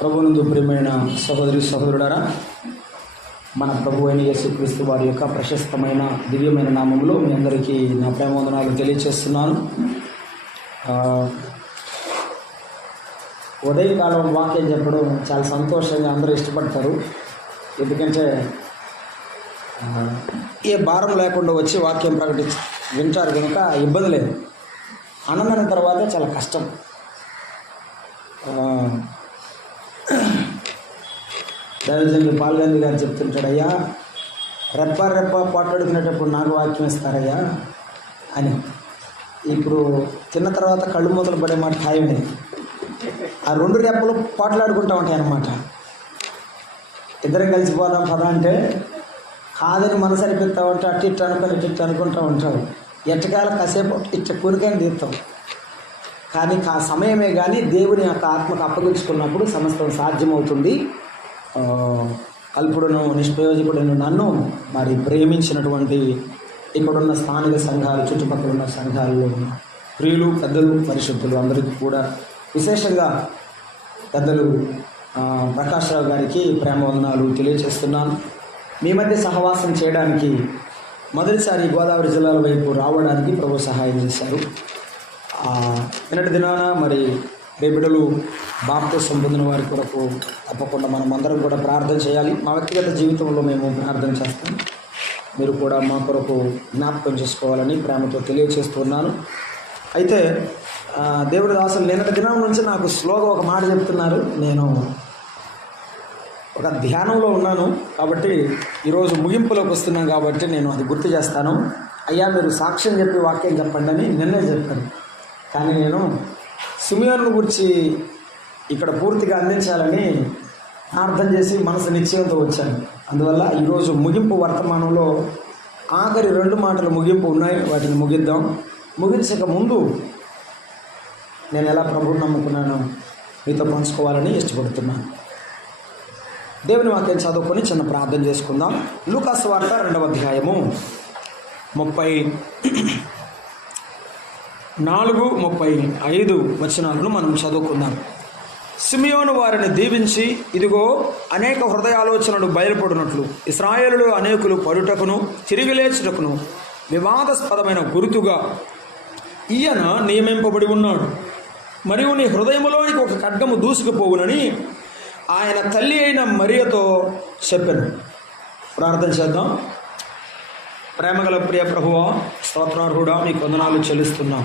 ప్రభువునందు ప్రియమైన సహోదరి సహోదరుడారా, మన ప్రభు అయిన యేసుక్రీస్తు వారి యొక్క ప్రశస్తమైన దివ్యమైన నామములో మీ అందరికీ నా ప్రేమ వందనాలు తెలియచేస్తున్నాను. ఉదయకాలం వాక్యం చెప్పడం చాలా సంతోషంగా అందరూ ఇష్టపడతారు. ఎందుకంటే ఏ భారం లేకుండా వచ్చి వాక్యం వింటారు కనుక ఇబ్బంది లేదు. అన్నమైన తర్వాత చాలా కష్టం. దైవజనులు పాల్గాంధీ గారు చెప్తుంటాడయ్యా, రెప్ప పోట్లాడుకునేటప్పుడు నాకు వాక్యం ఇస్తారయ్యా అని. ఇప్పుడు తిన్న తర్వాత కళ్ళు మూతలు పడే మాట ఖాయమే. ఆ రెండు రెప్పలు పోట్లాడుకుంటూ ఉంటాయి అన్నమాట. ఇద్దరం కలిసిపోదాం పద అంటే కాదని మనసు అనిపిస్తూ ఉంటే అటు ఇట్టు అనుకొని ఇటు అనుకుంటూ ఉంటావు. ఎట్టకాల కాసేపు ఇట్ట కూరికని తీస్తాం. కానీ ఆ సమయమే కానీ దేవుని యొక్క ఆత్మకు అప్పగించుకున్నప్పుడు సమస్తం సాధ్యమవుతుంది. అల్పుడును నిష్ప్రయోజకుడును నన్ను మరి ప్రేమించినటువంటి ఇక్కడున్న స్థానిక సంఘాలు, చుట్టుపక్కల ఉన్న సంఘాలలో ప్రియులు, పెద్దలు, పరిశుద్ధులు అందరికీ కూడా విశేషంగా పెద్దలు ప్రకాశ్రావు గారికి ప్రేమ వందనాలు తెలియజేస్తున్నాను. మీ మధ్య సహవాసం చేయడానికి మొదటిసారి గోదావరి జిల్లాల వైపు రావడానికి ప్రభు సహాయం చేశారు. నిన్నటి దినాన మరి బిడ్డలు బాప్తిసం పొందిన వారి కొరకు తప్పకుండా మనం అందరం కూడా ప్రార్థన చేయాలి. మా వ్యక్తిగత జీవితంలో మేము ప్రార్థన చేస్తాం. మీరు కూడా మా కొరకు జ్ఞాపకం చేసుకోవాలని ప్రేమతో తెలియచేస్తున్నాను. అయితే దేవుడి దాసులు నిన్నటి దినం నుంచి నాకు స్లోగా ఒక మాట చెప్తున్నారు. నేను ఒక ధ్యానంలో ఉన్నాను కాబట్టి ఈరోజు ముగింపులోకి వస్తున్నాం కాబట్టి నేను అది గుర్తు చేస్తాను. అయ్యా మీరు సాక్ష్యం చెప్పి వాక్యం చెప్పండి అని నిన్నే చెప్పాను. కానీ నేను సిమియోను గురించి ఇక్కడ పూర్తిగా అందించాలని ప్రార్థన చేసి మనసు నిశ్చయంతో వచ్చాను. అందువల్ల ఈరోజు ముగింపు వర్తమానంలో ఆఖరి 2 మాటలు ముగింపు ఉన్నాయి. వాటిని ముగిద్దాం. ముగించక ముందు నేను ఎలా ప్రభువుని నమ్ముకున్నానో మీతో పంచుకోవాలని ఇష్టపడుతున్నాను. దేవుని వాక్యం చదువుకొని చిన్న ప్రార్థన చేసుకుందాం. లూకాసు వార్త 2వ అధ్యాయము 34-35 వచనాలను మనం చదువుకుందాం. సిమియోను వారిని దీవించి, ఇదిగో అనేక హృదయాలోచనలు బయలుపడినట్లు ఇశ్రాయేలులో అనేకులు పరుటకును తిరిగి లేచుటకును వివాదాస్పదమైన గుర్తుగా ఈయన నియమింపబడి ఉన్నాడు. మరియు నీ హృదయంలోనికి ఒక ఖడ్గము దూసుకుపోవునని ఆయన తల్లి అయిన మరియతో చెప్పాను. ప్రార్థన చేద్దాం. ప్రేమగల ప్రియ ప్రభువా, స్తోత్రార్హుడా, మీకు వందనాలు చెల్లిస్తున్నాం.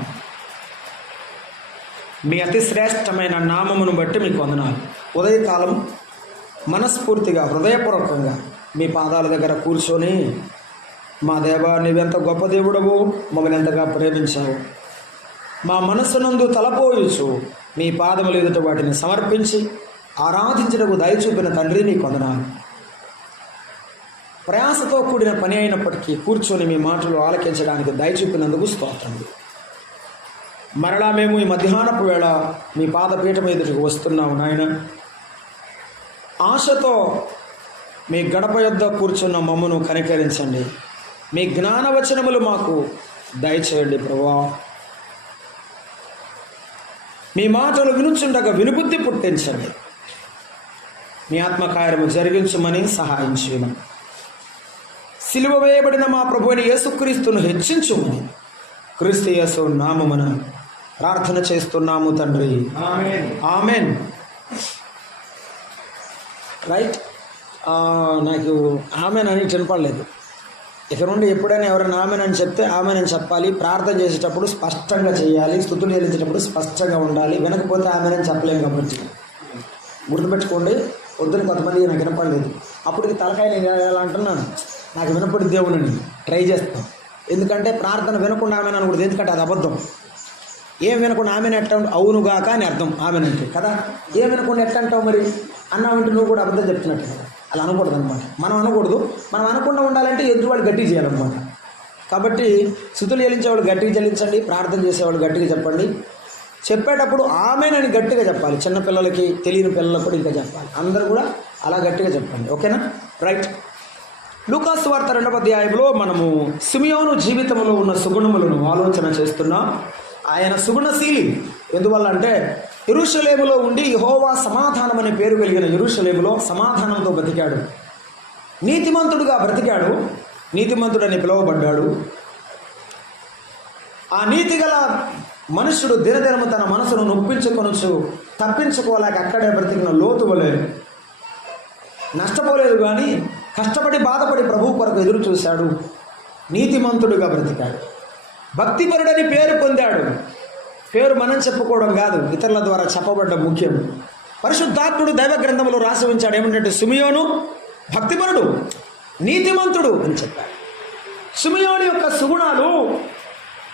మీ అతి శ్రేష్టమైన నామమును బట్టి మీకు వందనాలు. ఉదయకాలం మనస్ఫూర్తిగా హృదయపూర్వకంగా మీ పాదాల దగ్గర కూర్చొని, మా దేవా నీవెంత గొప్ప దేవుడవు, మమ్మల్ని ఎంతగా ప్రేమించావు, మా మనస్సునందు తలపోయుచు మీ పాదములు ఎదుట వాటిని సమర్పించి ఆరాధించడానికి దయచూపిన తండ్రి మీకు వందనాలు. ప్రయాసతో కూడిన పని అయినప్పటికీ కూర్చొని మీ మాటలు ఆలకించడానికి దయచూపినందుకు స్తోత్రములు. మరలా మేము ఈ మధ్యాహ్నపు వేళ మీ పాదపీఠం ఎదుటికి వస్తున్నాము నాయన. ఆశతో మీ గడప యొద్ద కూర్చున్న మమ్మను కనికరించండి. మీ జ్ఞానవచనములు మాకు దయచేయండి ప్రభువా. మీ మాటలు వినుచుండగా వినుబుద్ధి పుట్టించండి. మీ ఆత్మకార్యము జరిగించమని సహాయం చేయమని, సిలువ వేయబడిన మా ప్రభువైన యేసుక్రీస్తును హెచ్చించుమని క్రీస్తు యేసు నామమున ప్రార్థన చేస్తున్నాము తండ్రి, ఆమేన్. ఆమేన్. రైట్. నాకు ఆమెన్ అని వినపడలేదు. ఇక నుండి ఎప్పుడైనా ఎవరైనా ఆమెన్ అని చెప్తే ఆమెన్ అని చెప్పాలి. ప్రార్థన చేసేటప్పుడు స్పష్టంగా చేయాలి. స్తుతులు చెల్లించేటప్పుడు స్పష్టంగా ఉండాలి. వినకపోతే ఆమెన్ అని చెప్పలేము. కాబట్టి గుర్తుపెట్టుకోండి. పొద్దున కొంతమంది నాకు వినపడలేదు, అప్పటికి తలకాయ నేను ఎలా అంటున్నాను, నాకు వినపడి దేవుని ట్రై చేస్తాం. ఎందుకంటే ప్రార్థన వినకుండా ఆమెను అనకూడదు. ఎందుకంటే అది అబద్ధం. ఏం వినకుండా ఆమెను ఎట్ట అవునుగాక అని అర్థం ఆమెనంటే కదా. ఏం వినకుండా ఎట్ట అంటావు మరి అన్నావంటే నువ్వు కూడా అబద్ధం చెప్తున్నట్టు కదా. అలా అనకూడదు అనమాట. మనం అనకూడదు. మనం అనకుండా ఉండాలంటే ఎదురు వాళ్ళు గట్టిగా చేయాలన్నమాట. కాబట్టి స్తుతులు చెల్లించేవాళ్ళు గట్టిగా చెల్లించండి. ప్రార్థన చేసేవాళ్ళు గట్టిగా చెప్పండి. చెప్పేటప్పుడు ఆమెనని గట్టిగా చెప్పాలి. చిన్నపిల్లలకి, తెలియని పిల్లలకు కూడా ఇంకా చెప్పాలి. అందరూ కూడా అలా గట్టిగా చెప్పండి. ఓకేనా? రైట్. లూకాసు వార్త 2వ అధ్యాయంలో మనము సిమియోను జీవితంలో ఉన్న సుగుణములను ఆలోచన చేస్తున్నాం. ఆయన సుగుణశీలి. ఎందువల్ల అంటే యెరూషలేములో ఉండి యెహోవా సమాధానం అనే పేరు కలిగిన యెరూషలేములో సమాధానంతో బ్రతికాడు. నీతిమంతుడుగా బ్రతికాడు. నీతిమంతుడని పిలువబడ్డాడు. ఆ నీతిగల మనుష్యుడు దినదినము తన మనసును నొప్పించుకొనొచ్చు తప్పించుకోలేక అక్కడే బ్రతికిన లోతు వలె నష్టపోలేదు, కానీ కష్టపడి బాధపడి ప్రభువు కొరకు ఎదురు చూశాడు. నీతిమంతుడుగా బ్రతికాడు. భక్తిపరుడని పేరు పొందాడు. పేరు మనం చెప్పుకోవడం కాదు, ఇతరుల ద్వారా చెప్పబడ్డ ముఖ్యం. పరిశుద్ధాత్ముడు దైవ గ్రంథంలో రాసి ఉంచాడు. ఏమంటే సిమియోను భక్తిపరుడు, నీతిమంతుడు అని చెప్పాడు. సిమియోను యొక్క సుగుణాలు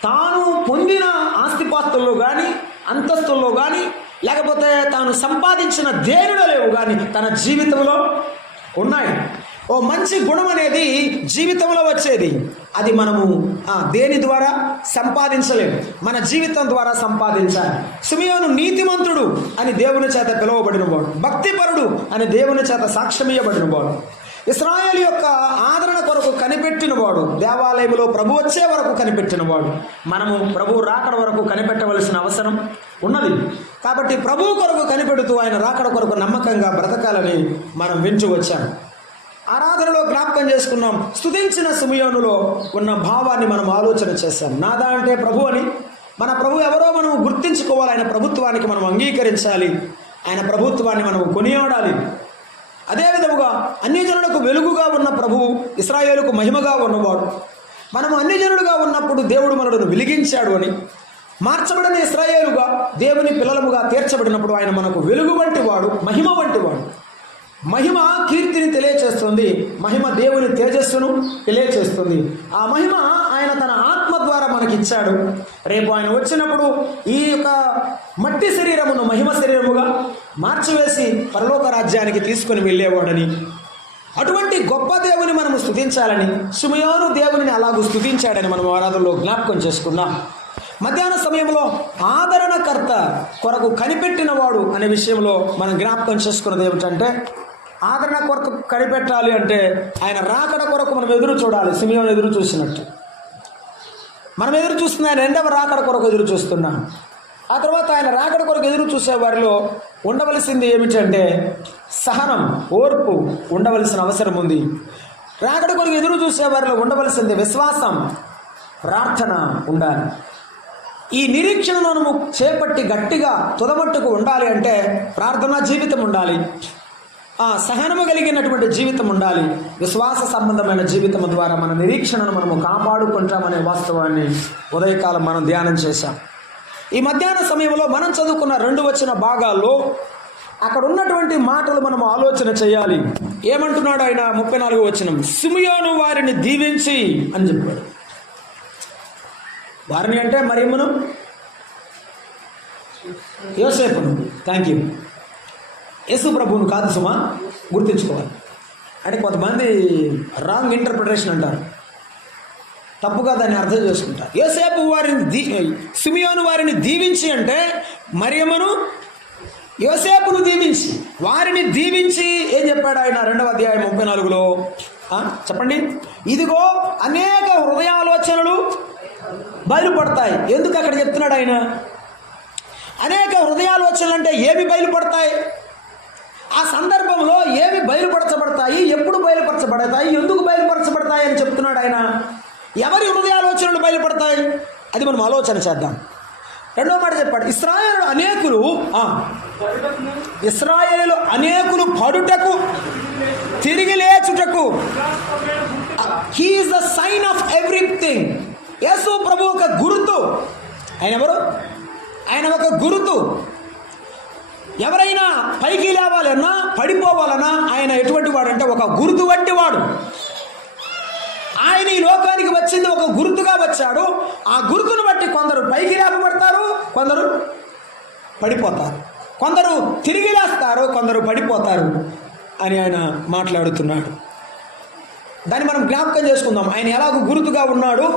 తాను పొందిన ఆస్తిపాస్తుల్లో కానీ, అంతస్తుల్లో కానీ, లేకపోతే తాను సంపాదించిన దేనిలో లేవు, కానీ తన జీవితంలో ఉన్నాయి. ఓ మంచి గుణం అనేది జీవితంలో వచ్చేది. అది మనము దేని ద్వారా సంపాదించలేము, మన జీవితం ద్వారా సంపాదించాలి. సిమియోను నీతిమంతుడు అని దేవుని చేత పిలువబడినవాడు, భక్తిపరుడు అని దేవుని చేత సాక్ష్యమియ్యబడినవాడు, ఇశ్రాయేలు యొక్క ఆదరణ కొరకు కనిపెట్టినవాడు, దేవాలయంలో ప్రభు వచ్చే వరకు కనిపెట్టినవాడు. మనము ప్రభు రాకడ వరకు కనిపెట్టవలసిన అవసరం ఉన్నది. కాబట్టి ప్రభు కొరకు కనిపెడుతూ ఆయన రాకడ కొరకు నమ్మకంగా బ్రతకాలని మనం వింటూ వచ్చాం. ఆరాధనలో జ్ఞాపకం చేసుకున్నాం. స్తుతించిన సిమియోనులో ఉన్న భావాన్ని మనం ఆలోచన చేశాం. నాదా అంటే ప్రభు అని. మన ప్రభు ఎవరో మనం గుర్తించుకోవాలి. ఆయన ప్రభుత్వానికి మనం అంగీకరించాలి. ఆయన ప్రభుత్వాన్ని మనం కొనియాడాలి. అదేవిధముగా అన్యజనులకు వెలుగుగా ఉన్న ప్రభువు ఇశ్రాయేలుకు మహిమగా ఉన్నవాడు. మనము అన్యజనుడుగా ఉన్నప్పుడు దేవుడు మనలను వెలిగించాడు అని, మార్చబడిన ఇశ్రాయేలుగా దేవుని పిల్లలముగా తీర్చబడినప్పుడు ఆయన మనకు వెలుగు వంటి వాడు, మహిమ వంటి వాడు. మహిమ కీర్తిని తెలియచేస్తుంది. మహిమ దేవుని తేజస్సును తెలియచేస్తుంది. ఆ మహిమ ఆయన తన ఆత్మ ద్వారా మనకి ఇచ్చాడు. రేపు ఆయన వచ్చినప్పుడు ఈ యొక్క మట్టి శరీరమును మహిమ శరీరముగా మార్చివేసి పరలోక రాజ్యానికి తీసుకుని వెళ్ళేవాడని, అటువంటి గొప్ప దేవుని మనము స్తుతించాలని, సిమియోను దేవుని అలాగూ స్తుతించాడని మనం ఆరాధనలో జ్ఞాపకం చేసుకున్నాం. మధ్యాహ్న సమయంలో ఆదరణకర్త కొరకు కనిపెట్టినవాడు అనే విషయంలో మనం జ్ఞాపకం చేసుకున్నది ఏమిటంటే, ఆదరణ కొరకు కనిపెట్టాలి అంటే ఆయన రాకడ కొరకు మనం ఎదురు చూడాలి. సిమియోను ఎదురు చూసినట్టు మనం ఎదురు చూస్తున్న ఆయన రెండవ రాకడ కొరకు ఎదురు చూస్తున్నాం. ఆ తర్వాత ఆయన రాకడ కొరకు ఎదురు చూసే వారిలో ఉండవలసింది ఏమిటంటే సహనం, ఓర్పు ఉండవలసిన అవసరం ఉంది. రాకడ కొరకు ఎదురు చూసే వారిలో ఉండవలసింది విశ్వాసం, ప్రార్థన ఉండాలి. ఈ నిరీక్షణను మనము చేపట్టి గట్టిగా తుదమట్టుకు ఉండాలి అంటే ప్రార్థనా జీవితం ఉండాలి, సహనము కలిగినటువంటి జీవితం ఉండాలి. విశ్వాస సంబంధమైన జీవితం ద్వారా మన నిరీక్షణను మనము కాపాడుకుంటామనే వాస్తవాన్ని ఉదయకాలం మనం ధ్యానం చేశాం. ఈ మధ్యాహ్న సమయంలో మనం చదువుకున్న 2 వచన భాగాల్లో అక్కడ ఉన్నటువంటి మాటలు మనం ఆలోచన చేయాలి. ఏమంటున్నాడు ఆయన? 34వ వచనం, సిమియోను వారిని దీవించి అని చెప్పాడు. వారిని అంటే మరియమ్మను, యోసేపును. Thank you. యేసు ప్రభువును కాదు సుమా, గుర్తించుకోవాలి. అంటే కొంతమంది రాంగ్ ఇంటర్ప్రిటేషన్ అంటారు, తప్పుగా దాన్ని అర్థం చేసుకుంటారు. యోసేపు వారిని సిమియోను వారిని దీవించి అంటే మరియమ్మను, యోసేపును దీవించి, వారిని దీవించి ఏం చెప్పాడు ఆయన? 2వ అధ్యాయం 34లో చెప్పండి. ఇదిగో అనేక హృదయాలోచనలు బయలుపడతాయి. ఎందుకు అక్కడ చెప్తున్నాడు ఆయన? అనేక హృదయాలోచనలు అంటే ఏమి బయలుపడతాయి? ఆ సందర్భంలో ఏమి బయలుపరచబడతాయి, ఎప్పుడు బయలుపరచబడతాయి, ఎందుకు బయలుపరచబడతాయి అని చెప్తున్నాడు ఆయన. ఎవరి హృదయాలోచనలు బయలుపడతాయి అది మనం ఆలోచన చేద్దాం. 2వ మాట చెప్పాడు, ఇశ్రాయేలు అనేకులు పడుటకు తిరిగి లేచుటకు. He is the sign of everything. యేసు ప్రభు ఒక గుర్తు. ఆయన ఎవరు? ఆయన ఒక గుర్తు. ఎవరైనా పైకి లేవాలన్నా పడిపోవాలన్నా ఆయన ఎటువంటి వాడు అంటే ఒక గుర్తు వంటి వాడు. ఆయన ఈ లోకానికి వచ్చింది ఒక గుర్తుగా వచ్చాడు. ఆ గుర్తును బట్టి కొందరు పైకి లేపబడతారు, కొందరు పడిపోతారు, కొందరు తిరిగి లేస్తారు, కొందరు పడిపోతారు అని ఆయన మాట్లాడుతున్నాడు. దాన్ని మనం జ్ఞాపకం చేసుకుందాం. ఆయన ఎలాగో గుర్తుగా ఉన్నాడు,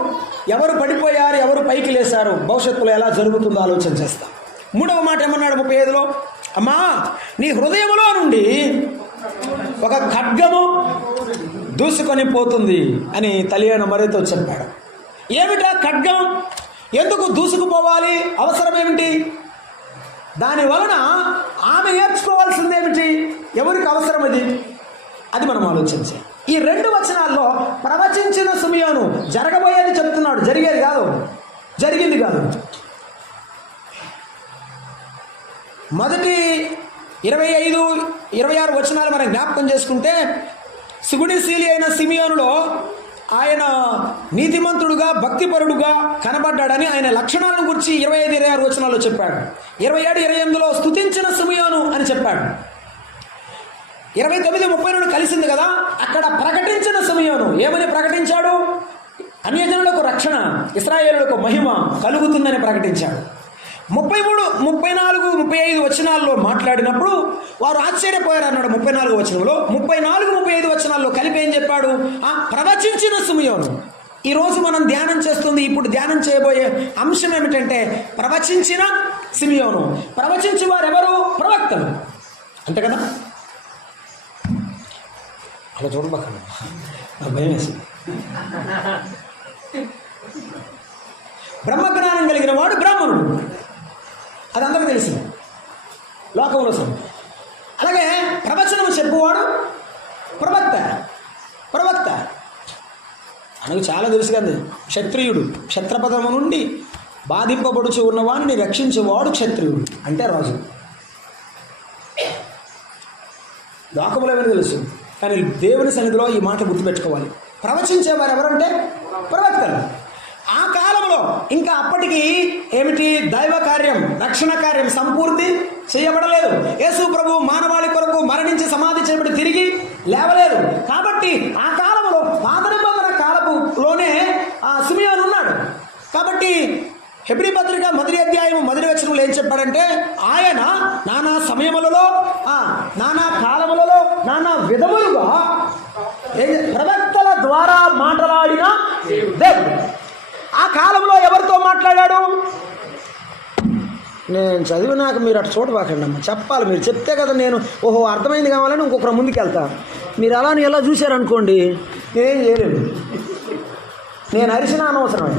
ఎవరు పడిపోయారు, ఎవరు పైకి లేశారు, భవిష్యత్తులో ఎలా జరుగుతుందో ఆలోచన చేస్తాం. 3వ మాట ఏమన్నాడు 35లో? అమ్మా, నీ హృదయంలో నుండి ఒక ఖడ్గము దూసుకొని పోతుంది అని తల్లి అయిన మరియతో చెప్పాడు. ఏమిటా ఖడ్గం? ఎందుకు దూసుకుపోవాలి? అవసరం ఏమిటి? దాని వలన ఆమె నేర్చుకోవాల్సింది ఏమిటి? ఎవరికి అవసరం అది మనం ఆలోచించాలి. ఈ 2 వచనాల్లో ప్రవచించిన సిమియోను జరగబోయేది చెప్తున్నాడు, జరిగేది కాదు, జరిగింది కాదు. మొదటి 25, 26 వచనాలు మనం జ్ఞాపకం చేసుకుంటే, సుగుణశీలి అయిన సిమియోనులో ఆయన నీతిమంతుడుగా భక్తిపరుడుగా కనబడ్డాడని ఆయన లక్షణాలను గురించి 25, 26 వచనాల్లో చెప్పాడు. 27, 28లో స్తుతించిన సిమియోను అని చెప్పాడు. 29, 30 కలిసింది కదా, అక్కడ ప్రకటించిన సిమియోను ఏమని ప్రకటించాడు? అన్యజనులకు రక్షణ, ఇశ్రాయేలులకు మహిమ కలుగుతుందని ప్రకటించాడు. 33, 34, 35 వచనాల్లో మాట్లాడినప్పుడు వారు ఆశ్చర్యపోయారు అన్నాడు 34 వచనంలో. 34, 35 వచనాల్లో కలిపి ఏం చెప్పాడు? ప్రవచించిన సిమియోను. ఈరోజు మనం ధ్యానం చేస్తుంది, ఇప్పుడు ధ్యానం చేయబోయే అంశం ఏమిటంటే ప్రవచించిన సిమియోను. ప్రవచించి వారు ఎవరు? ప్రవక్తలు, అంతే కదా. అలా చూడబాకండి, భయం వేసింది. బ్రహ్మజ్ఞానం కలిగిన వాడు బ్రాహ్మణుడు, అది అందరికీ తెలిసింది లోకంలో. అలాగే ప్రవచనము చెప్పువాడు ప్రవక్త. ప్రవక్త మనకు చాలా తెలుసు కదా, క్షత్రియుడు, క్షత్రపదము నుండి బాధింపబడుచు ఉన్నవాడిని రక్షించేవాడు క్షత్రియుడు అంటే రాజు. లోకములో ఏమైనా తెలుసు, కానీ దేవుని సన్నిధిలో ఈ మాట గుర్తుపెట్టుకోవాలి. ప్రవచించేవారు ఎవరంటే ప్రవక్తలు. ఆ కాలంలో ఇంకా అప్పటికి ఏమిటి? దైవ కార్యం, రక్షణ కార్యం సంపూర్తి చేయబడలేదు. యేసు ప్రభు మానవాళి కొరకు మరణించి సమాధి చేయబడి తిరిగి లేవలేదు. కాబట్టి ఆ కాలంలో పాత నిబంధన కాలపులోనే సిమియోను ఉన్నాడు. కాబట్టి హెబ్రీ పత్రిక 1వ అధ్యాయం 1వ వచనంలో ఏం చెప్పాడంటే, ఆయన నానా సమయములలో, నానా కాలములలో, నానా విధములుగా ప్రవక్తల ద్వారా మాట్లాడిన దేవుడు. ఆ కాలంలో ఎవరితో మాట్లాడాడు? నేను చదివినాక మీరు అటు చూడబాకండి అమ్మ, చెప్పాలి. మీరు చెప్తే కదా నేను ఓహో అర్థమైంది కావాలని ఇంకొకరు ముందుకు వెళ్తా. మీరు అలాని ఎలా చూశారనుకోండి, నేనేం చేయలేను. నేను అరిసినా అనవసరం.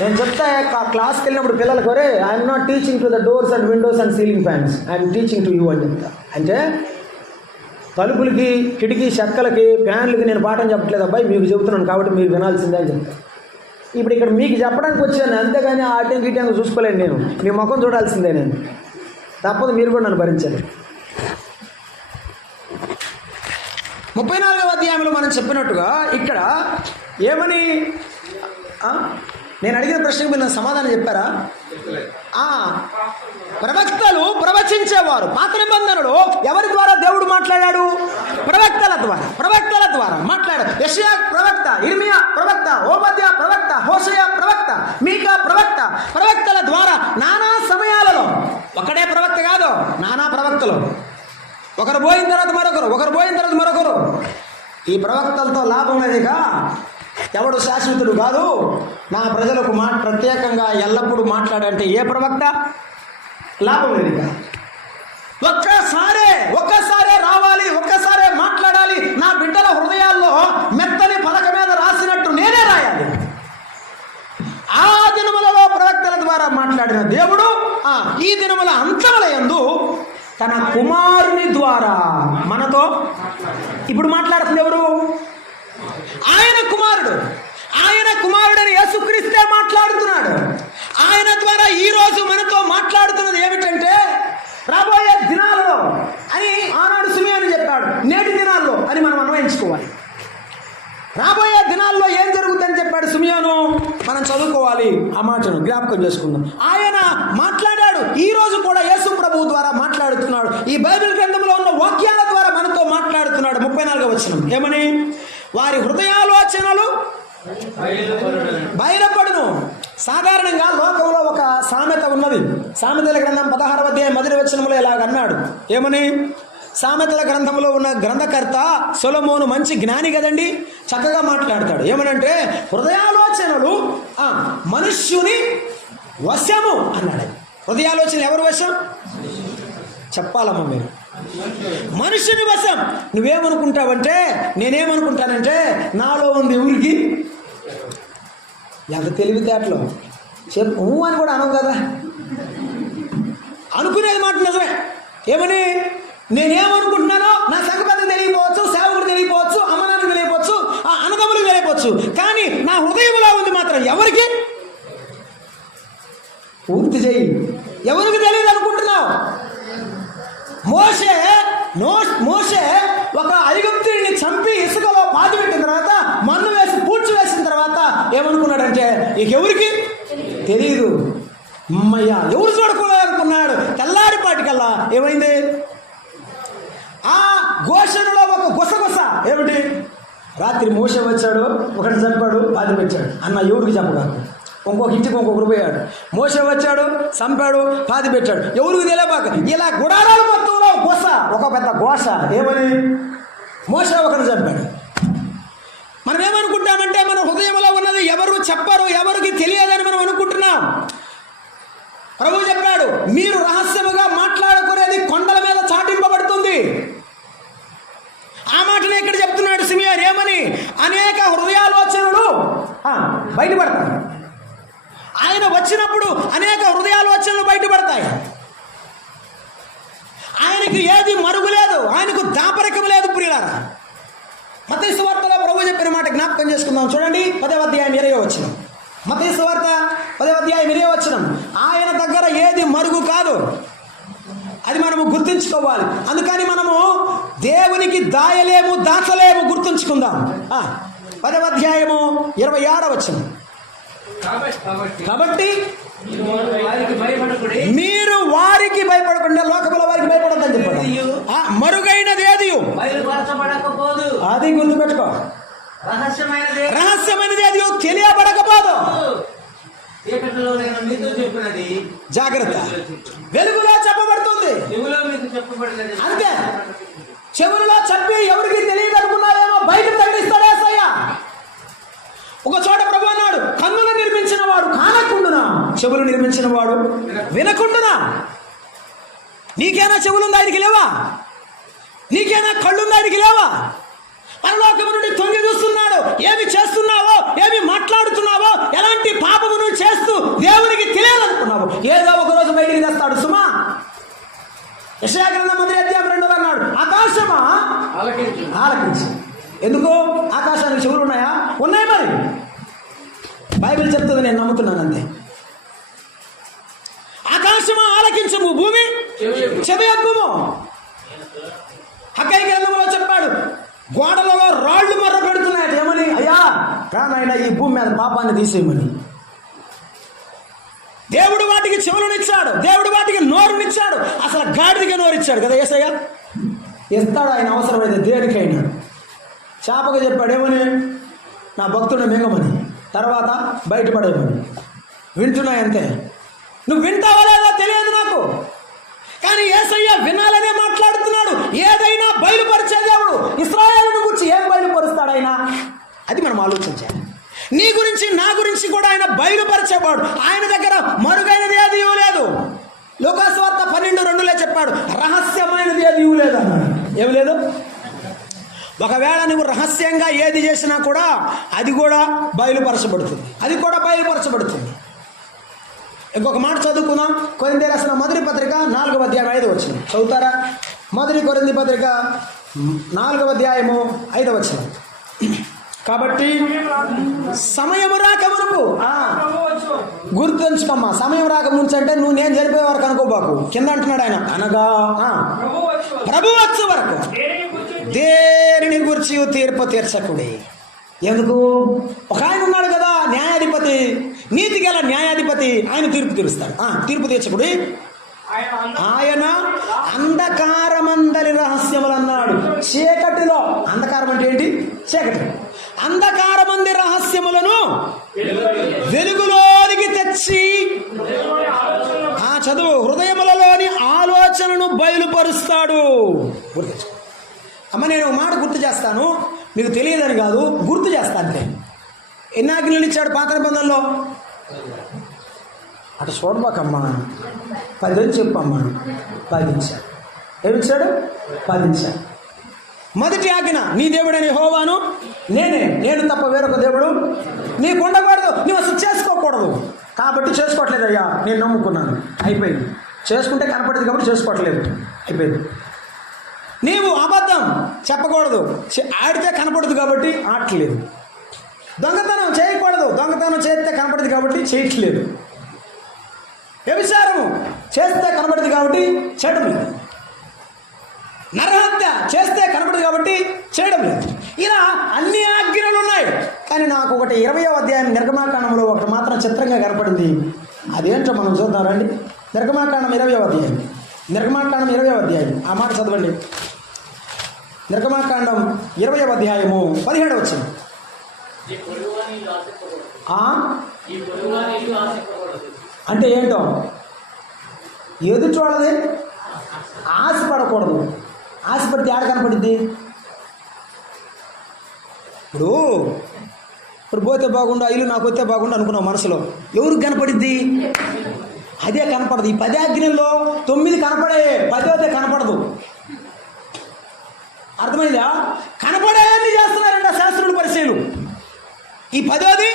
నేను చెప్తా క్లాస్కి వెళ్ళినప్పుడు పిల్లలకు, ఒరే I'm not teaching to the doors and Windows and ceiling fans, I'm teaching to you అని చెప్తా. అంటే తలుపులకి, కిటికీ చెక్కలకి, ఫ్యాన్లకి నేను పాఠం చెప్పట్లేదు అబ్బాయి, మీకు చెబుతున్నాను కాబట్టి మీరు వినాల్సిందే అని చెప్తాను. ఇప్పుడు ఇక్కడ మీకు చెప్పడానికి వచ్చాను, అంతేగాని ఆటం గిటంగా చూసుకోలేను. నేను మీ ముఖం చూడాల్సిందే, నేను తప్పదు, మీరు కూడా నన్ను భరించాలి. 34వ అధ్యాయంలో మనం చెప్పినట్టుగా ఇక్కడ ఏమని, నేను అడిగిన ప్రశ్నకు మీరు సమాధానం చెప్పారా? ప్రవక్తలు ప్రవచించేవారు. పాత నిబంధనలో ఎవరి ద్వారా దేవుడు మాట్లాడాడు? ప్రవక్తల ద్వారా. ప్రవక్తల ద్వారా మాట్లాడాడు. యెషయా ప్రవక్త, ఇర్మియా ప్రవక్త, ఓబద్యా ప్రవక్త, హోషేయ ప్రవక్త, మీకా ప్రవక్త. ప్రవక్తల ద్వారా నానా సమయాలలో, ఒకడే ప్రవక్త కాదు, నానా ప్రవక్తలు. ఒకరు పోయిన తర్వాత మరొకరు, ఒకరు పోయిన తర్వాత మరొకరు. ఈ ప్రవక్తలతో లాభం లేదుగా. ఎవడు శాశ్వతుడు కాదు. నా ప్రజలకు ప్రత్యేకంగా ఎల్లప్పుడూ మాట్లాడంటే ఏ ప్రవక్త? లాభం లేదు. ఒక్కసారే రావాలి, ఒక్కసారే మాట్లాడాలి. నా బిడ్డల హృదయాల్లో మెత్తని పలక మీద రాసినట్టు నేనే రాయాలి. ఆ దినములలో ప్రవక్తల ద్వారా మాట్లాడిన దేవుడు ఈ దినముల అంతములయందు తన కుమారుని ద్వారా మనతో ఇప్పుడు మాట్లాడుతుంది. ఎవరు? ఆయన కుమారుడు. ఆయన కుమారుడని యేసుక్రీస్తే మాట్లాడుతున్నాడు. ఆయన ద్వారా ఈరోజు మనతో మాట్లాడుతున్నది ఏమిటంటే, రాబోయే దినాలలో అని ఆనాడు సిమియోను చెప్పాడు, నేటి దినాల్లో అని మనం అన్వయించుకోవాలి. రాబోయే దినాల్లో ఏం జరుగుతుందని చెప్పాడు సిమియోను, మనం చదువుకోవాలి. ఆ మాటను జ్ఞాపకం చేసుకుందాం. ఆయన మాట్లాడాడు, ఈ రోజు కూడా యేసు ప్రభువు ద్వారా మాట్లాడుతున్నాడు. ఈ బైబిల్ గ్రంథంలో ఉన్న వాక్యాల ద్వారా మనతో మాట్లాడుతున్నాడు. 34వ వచనం ఏమని? వారి హృదయాలోచనలు బయలుపడును. సాధారణంగా లోకంలో ఒక సామెత ఉన్నది. సామెతల గ్రంథం 16వ అధ్యాయం 1వ వచనంలో ఇలాగన్నాడు. ఏమని? సామెతల గ్రంథంలో ఉన్న గ్రంథకర్త సొలొమోను మంచి జ్ఞాని కదండి, చక్కగా మాట్లాడతాడు. ఏమనంటే, హృదయాలోచనలు మనుష్యుని వశము అన్నాడు. హృదయాలోచనలు ఎవరు వశం? చెప్పాలమ్మా మీరు. మనుషుని వశం. నువ్వేమనుకుంటావంటే, నేనేమనుకుంటానంటే నాలో ఉంది ఊరికి ఎంత తెలివితేటలో చెప్పు అని కూడా అనవు కదా. అనుకునేది మాట నిజమే. ఏమని? నేనేమనుకుంటున్నానో నా సంఘ పెద్దకు తెలియకపోవచ్చు, సేవకుడు తెలియకపోవచ్చు, అమ్మనాన్నకు తెలియకపోవచ్చు, ఆ అన్నదమ్ములకు తెలియకపోవచ్చు, కానీ నా హృదయంలో ఉంది మాత్రం ఎవరికి? పూర్తి చేయి. ఎవరికి తెలియదు అనుకుంటున్నావు? మోషే ఒక ఐగుప్తుడిని చంపి ఇసుకలో పాతి పెట్టిన తర్వాత, మన్ను వేసి పూడ్చి వేసిన తర్వాత ఏమనుకున్నాడంటే ఇక ఎవరికి తెలియదు. అమ్మయ్య, ఎవరు చూడకూడదనుకున్నాడు. తెల్లారిపాటికల్లా ఏమైంది? ఆ గోషణలో ఒక గుసగుస. ఏమిటి? రాత్రి మోషే వచ్చాడు, ఒకటి చంపాడు, పాతి పెట్టాడు అన్న ఎవరికి చెప్పగాకు. ఇంకొక ఇంటికి ఇంకొకరు పోయాడు. మోషే వచ్చాడు, చంపాడు, పాతి పెట్టాడు, ఎవరికి తెలియబాక. ఇలా గుడారాల మొత్తంలో గుస, ఒక పెద్ద ఘోష. ఏమని? మోషే ఒకరిని చంపాడు. మనం ఏమనుకుంటామంటే మన హృదయంలో ఉన్నది ఎవరు చెప్పరు, ఎవరికి తెలియదని మనం అనుకుంటున్నాం. ప్రభువు చెప్పాడు, మీరు రహస్యముగా మాట్లాడుకునేది కొండల మీద చాటింపబడుతుంది. ఆ మాటనే ఇక్కడ చెప్తున్నాడు సిమియోను. ఏమని? అనేక హృదయాలోచనలు బయటపడతాయి. ఆయన వచ్చినప్పుడు అనేక హృదయాలోచనలు బయటపడతాయి. ఆయనకి ఏది మరుగు లేదు, ఆయనకు దాపరికం లేదు. ప్రియులారా, మత్తయి సువార్తలో ప్రభువు చెప్పిన మాట జ్ఞాపకం చేసుకుందాం. చూడండి, 10వ అధ్యాయం 20వ వచనం. మత్తయి సువార్త 10వ అధ్యాయం 20వ వచనం. ఆయన దగ్గర ఏది మరుగు కాదు, అది మనము గుర్తుంచుకోవాలి. అందుకని మనము దేవునికి దాయలేము, దాచలేము. గుర్తుంచుకుందాం. 10వ అధ్యాయము 26వ వచనం. కాబట్టి మీరు వారికి భయపడకుండా లోకముల వారికి భయపడద్దని చెప్పండి. మరుగైనది ఏది? అది గుర్తుపెట్టుకో. రహస్యమైనది ఏది తెలియబడకపోదు. జాగ్రత్త. వెలుగులో చెప్పబడుతుంది అంతే. చెవులలో చెప్పి ఎవరికి తెలియదు అనుకున్నారేమో బయటకు తగ్గిస్తాడు యేసయ్య. ఒక చోట ప్రభు అన్నాడు, కన్నులు నిర్మించిన వాడు కానకుండునా, చెవులు నిర్మించిన వాడు వినకుండునా. నీకేనా చెవులుందా? ఆయనకి లేవా? నీకేనా కళ్ళుందా? ఆయనకి లేవా? పరలోకము నుండి తొంగి చూస్తున్నాడు. ఏమి చేస్తున్నావో, ఏమి మాట్లాడుతున్నావో, ఎలాంటి పాపమును చేస్తూ దేవునికి తెలియాలనుకున్నావు, ఏదో ఒకరోజు బయటికి తెస్తాడు. సుమా, యెషయా గ్రంథం 1వ అధ్యాయం 2వ అన్నాడు, ఆకాశమా ఆలకించు. ఎందుకు? ఆకాశానికి చెవులు ఉన్నాయా? ఉన్నాయి. మరి బైబిల్ చెప్తుంది, నేను నమ్ముతున్నాను అంతే. ఆకాశమా ఆలకించము, భూమి చెవియొగ్గుము. హగ్గయి గ్రంథంలో చెప్పాడు, గోడలలో రాళ్లు మర్ర పెడుతున్నాయట. ఏమని? అయ్యా రానాయన ఈ భూమి మీద పాపాన్ని తీసేయమని. దేవుడు వాటికి చెవులనిచ్చాడు, దేవుడు వాటికి నోరునిచ్చాడు. అసలు గాడిదకి నోరిచ్చాడు కదా యేసయ్య. ఇస్తాడు ఆయన అవసరమైతే దేనికైనా. చేపకు చెప్పాడు ఏమని? నా భక్తుడిని మింగమని, తర్వాత బయటపడేమని. వింటున్నాయంతే. నువ్వు వింటావా లేదా తెలియదు నాకు, కానీ యేసయ్య వినాలనే మాట్లాడుతున్నాడు. ఏదైనా బయలుపరిచే దేవుడు. ఇశ్రాయేలును గురించి ఏం బయలుపరుస్తాడు ఆయన? అది మనం ఆలోచించాలి. నీ గురించి నా గురించి కూడా ఆయన బయలుపరిచేవాడు. ఆయన దగ్గర మరుగైనది ఏది లేదు. లూకాసు వార్త 12:2 చెప్పాడు, రహస్యమైనది ఏది లేదు అన్నాడు. ఏమి లేదు. ఒకవేళ నువ్వు రహస్యంగా ఏది చేసినా కూడా అది కూడా బయలుపరచబడుతుంది. అది కూడా బయలుపరచబడుతుంది. ఇంకొక మాట చదువుకుందాం. కొరింథీయులకు రాసిన మొదటి పత్రిక 4వ అధ్యాయం 5వ వచనం చదువుతారా? మొదటి కొరింథీ పత్రిక 4వ అధ్యాయము 5వ వచనం. కాబట్టి సమయం రాక వరకు గుర్తుంచుకోమ్మా. సమయం రాక ముంచు అంటే నువ్వు నేను జరిపే వరకు అనుకోబాకు. కింద అంటున్నాడు ఆయన, అనగా ప్రభు వచ్చే వరకు దేనిని గురించి తీర్పు తీర్చకుడి. ఎందుకు? ఒక ఆయన ఉన్నాడు కదా, న్యాయాధిపతి, నీతి గల న్యాయాధిపతి. ఆయన తీర్పు తీరుస్తాడు. తీర్పు తీర్చకుడి. ఆయన అంధకారమందరి రహస్యములు అన్నాడు. చీకటిలో, అంధకారం అంటే ఏంటి? చీకటి. అంధకారమంది రహస్యములను వెలుగులోనికి తెచ్చి, చదువు, హృదయములలోని ఆలోచనను బయలుపరుస్తాడు. అమ్మ, నేను ఒక మాట గుర్తు చేస్తాను, మీకు తెలియదని కాదు, గుర్తు చేస్తాను. ఎన్ని ఆజ్ఞలు ఇచ్చాడు పాత నిబంధనలో? అటు చూడబాకమ్మా, 10 అని చెప్పమ్మా. 10 ఇచ్చాడు. ఏమిచ్చాడు? 10 ఇచ్చాడు. మొదటి ఆజ్ఞ, నీ దేవుడైన యెహోవాను నేను తప్ప వేరొక దేవుడు నీకు ఉండకూడదు. నువ్వు అసలు చేసుకోకూడదు. కాబట్టి చేసుకోవట్లేదయ్యా, నేను నమ్ముకున్నాను, అయిపోయింది. చేసుకుంటే కనపడేది కాబట్టి చేసుకోవట్లేదు, అయిపోయింది. నీవు అబద్ధం చెప్పకూడదు, ఆడితే కనపడదు కాబట్టి ఆడట్లేదు. దొంగతనం చేయకూడదు, దొంగతనం చేస్తే కనపడదు కాబట్టి చేయట్లేదు. వ్యభిచారం చేస్తే కనపడదు కాబట్టి చేయడం లేదు. నరహత్య చేస్తే కనపడదు కాబట్టి చేయడం లేదు. ఇలా అన్ని ఆజ్ఞలు ఉన్నాయి. కానీ నాకు ఒకటి 20వ అధ్యాయం నిర్గమాకాండంలో ఒకటి మాత్రం చిత్రంగా కనపడింది. అదేంటో మనం చూద్దాం రండి. నిర్గమాకాండం 20వ అధ్యాయం, నిర్గమాకాండం 20వ అధ్యాయం, ఆ మాట చదవండి. నిర్గమాకాండం 20వ అధ్యాయము 17వ వచనం. అంటే ఏంటో, ఎదుటి వాళ్ళది ఆశపడకూడదు. ఆశపడితే ఆడ కనపడింది. ఇప్పుడు పోతే బాగుండు, ఇల్లు నాకు వస్తే బాగుండు అనుకున్నావు మనసులో, ఎవరికి కనపడిద్ది? అదే కనపడదు. ఈ 10 ఆజ్ఞల్లో 9 కనపడే, 10వ కనపడదు. అర్థమైందా? కనపడేది చేస్తున్నారంట శాస్త్రులు, పరిచయలు. ఈ 10వది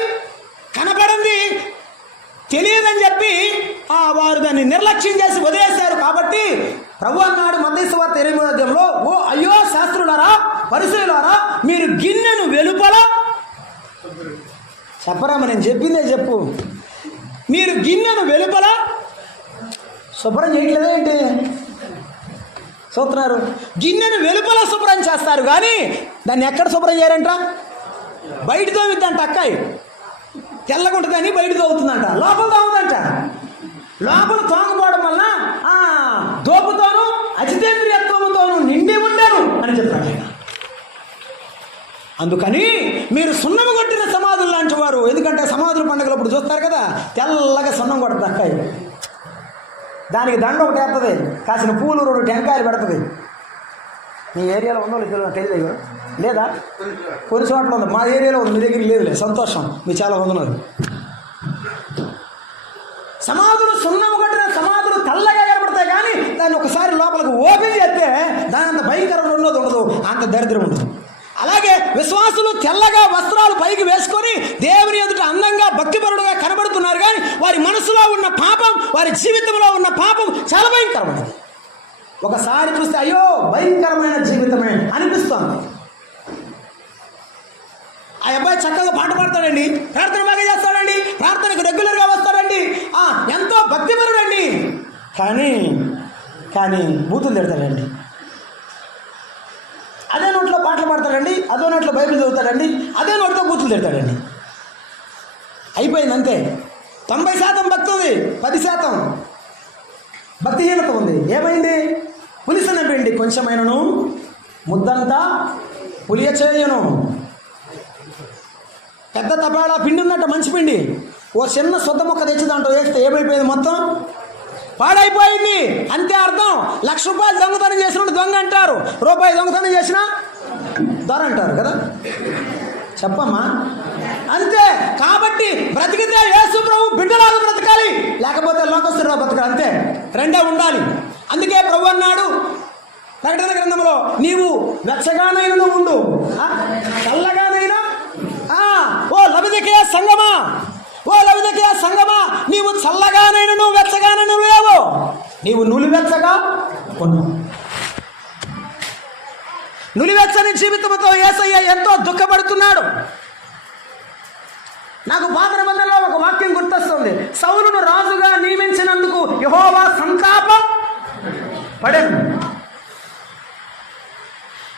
కనపడింది తెలియదని చెప్పి వారు దాన్ని నిర్లక్ష్యం చేసి వదిలేశారు. కాబట్టి ప్రభు అన్నాడు మత్తయి సువార్త 8వ అధ్యాయంలో, ఓ అయ్యో శాస్త్రులారా, పరిచయులారా, మీరు గిన్నెను వెలుపల చెప్పరామా, నేను చెప్పిందే చెప్పు. మీరు గిన్నెను వెలుపల శుభ్రం చేయట్లేదా ఏంటి? చూస్తున్నారు. గిన్నెను వెలుపల శుభ్రం చేస్తారు కానీ దాన్ని ఎక్కడ శుభ్రం చేయారంట? బయట తోమిద్దంట. అక్కాయి తెల్లగా ఉంటుందని బయట తోగుతుందంట, లోపల తోముదంట. లోపల తోమకపోవడం వల్ల దోపుతోనూ అజితేంద్రియత్వముతోనూ నిండి ఉంటాను అని చెప్తాడు ఆయన. అందుకని మీరు సున్నము కొట్టిన సమాధులు లాంటి వారు. ఎందుకంటే సమాధుల పండుగలు అప్పుడు చూస్తారు కదా, తెల్లగా సున్నం కొడుతుంది అక్కాయి. దానికి దండ ఒకటి వేస్తుంది, కాసిన పూలు 2 టెంకాయలు పెడుతుంది. మీ ఏరియాలో ఉందో తెలియదు లేదా? కొన్ని చోట్ల ఉంది, మా ఏరియాలో ఉంది, మీ దగ్గర లేదులే. సంతోషం, మీరు చాలా వందనాలు. సమాధులు సున్నము కొట్టిన సమాధులు తెల్లగా ఏర్పడతాయి కానీ దాన్ని ఒకసారి లోపలికి ఓపెన్ చేస్తే దాని అంత భయంకరం ఉండదు, అంత దరిద్రం ఉండదు. అలాగే విశ్వాసులు తెల్లగా వస్త్రాలు పైకి వేసుకొని దేవుని ఎదుట అందంగా భక్తిపరుడుగా కనబడుతున్నారు కానీ వారి మనసులో ఉన్న పాపం, వారి జీవితంలో ఉన్న పాపం చాలా భయంకరమైనది. ఒకసారి చూస్తే అయ్యో భయంకరమైన జీవితమే అనిపిస్తోంది. ఆ అబ్బాయి చక్కగా పాట పాడతాడండి, ప్రార్థన బాగా చేస్తాడండి, ప్రార్థనకు రెగ్యులర్గా వస్తాడండి, ఎంతో భక్తిపరుడండి, కానీ బూతులు తిడతాడండి. అదే నోట్లో పాటలు పాడతాడండి, అదే నోట్లో బైబిల్ చదువుతాడండి, అదే నోటితో బూతులు తిడతాడండి. అయిపోయింది అంతే. 90% భక్తి ఉంది, 10% భక్తిహీనత ఉంది. ఏమైంది? పులిసిన పిండి కొంచెమైనను ముద్దంతా పులియ చేయను. పెద్ద తపాడా పిండి ఉన్నట్టు మంచి పిండి ఓ చిన్న సొద్ద మొక్క తెచ్చి దాంట్లో వేస్తే ఏమైపోయింది? మొత్తం పాడైపోయింది. అంతే అర్థం. 1,00,000 రూపాయలు దొంగతనం చేసినట్టు దొంగ అంటారు, రూపాయి దొంగతనం చేసినా దొర అంటారు కదా. చెప్పమ్మా, అంతే. కాబట్టి బ్రతికితే యేసు ప్రభు బిడ్డలాగా బ్రతకాలి, లేకపోతే లోకస్తుడిగా బ్రతకాలి. అంతే, రెండే ఉండాలి. అందుకే ప్రభు అన్నాడు ప్రకటన గ్రంథంలో, నీవు వెచ్చగానైనా ఉండు, చల్లగానైనా. ఓ లవిదికయ సంగమా, ఓ లవిదికయ సంగమా, నీవు చల్లగానైనా నువ్వు వెచ్చగానైనా లేవు, నీవు నులివెచ్చగా కొను. నులివెచ్చని జీవితంతో యేసయ్య ఎంతో దుఃఖపడుతున్నాడు. నాకు పాత నిబంధనలో ఒక వాక్యం గుర్తొస్తుంది. సౌలును రాజుగా నియమించినందుకు యెహోవా సంతాపం పడెను.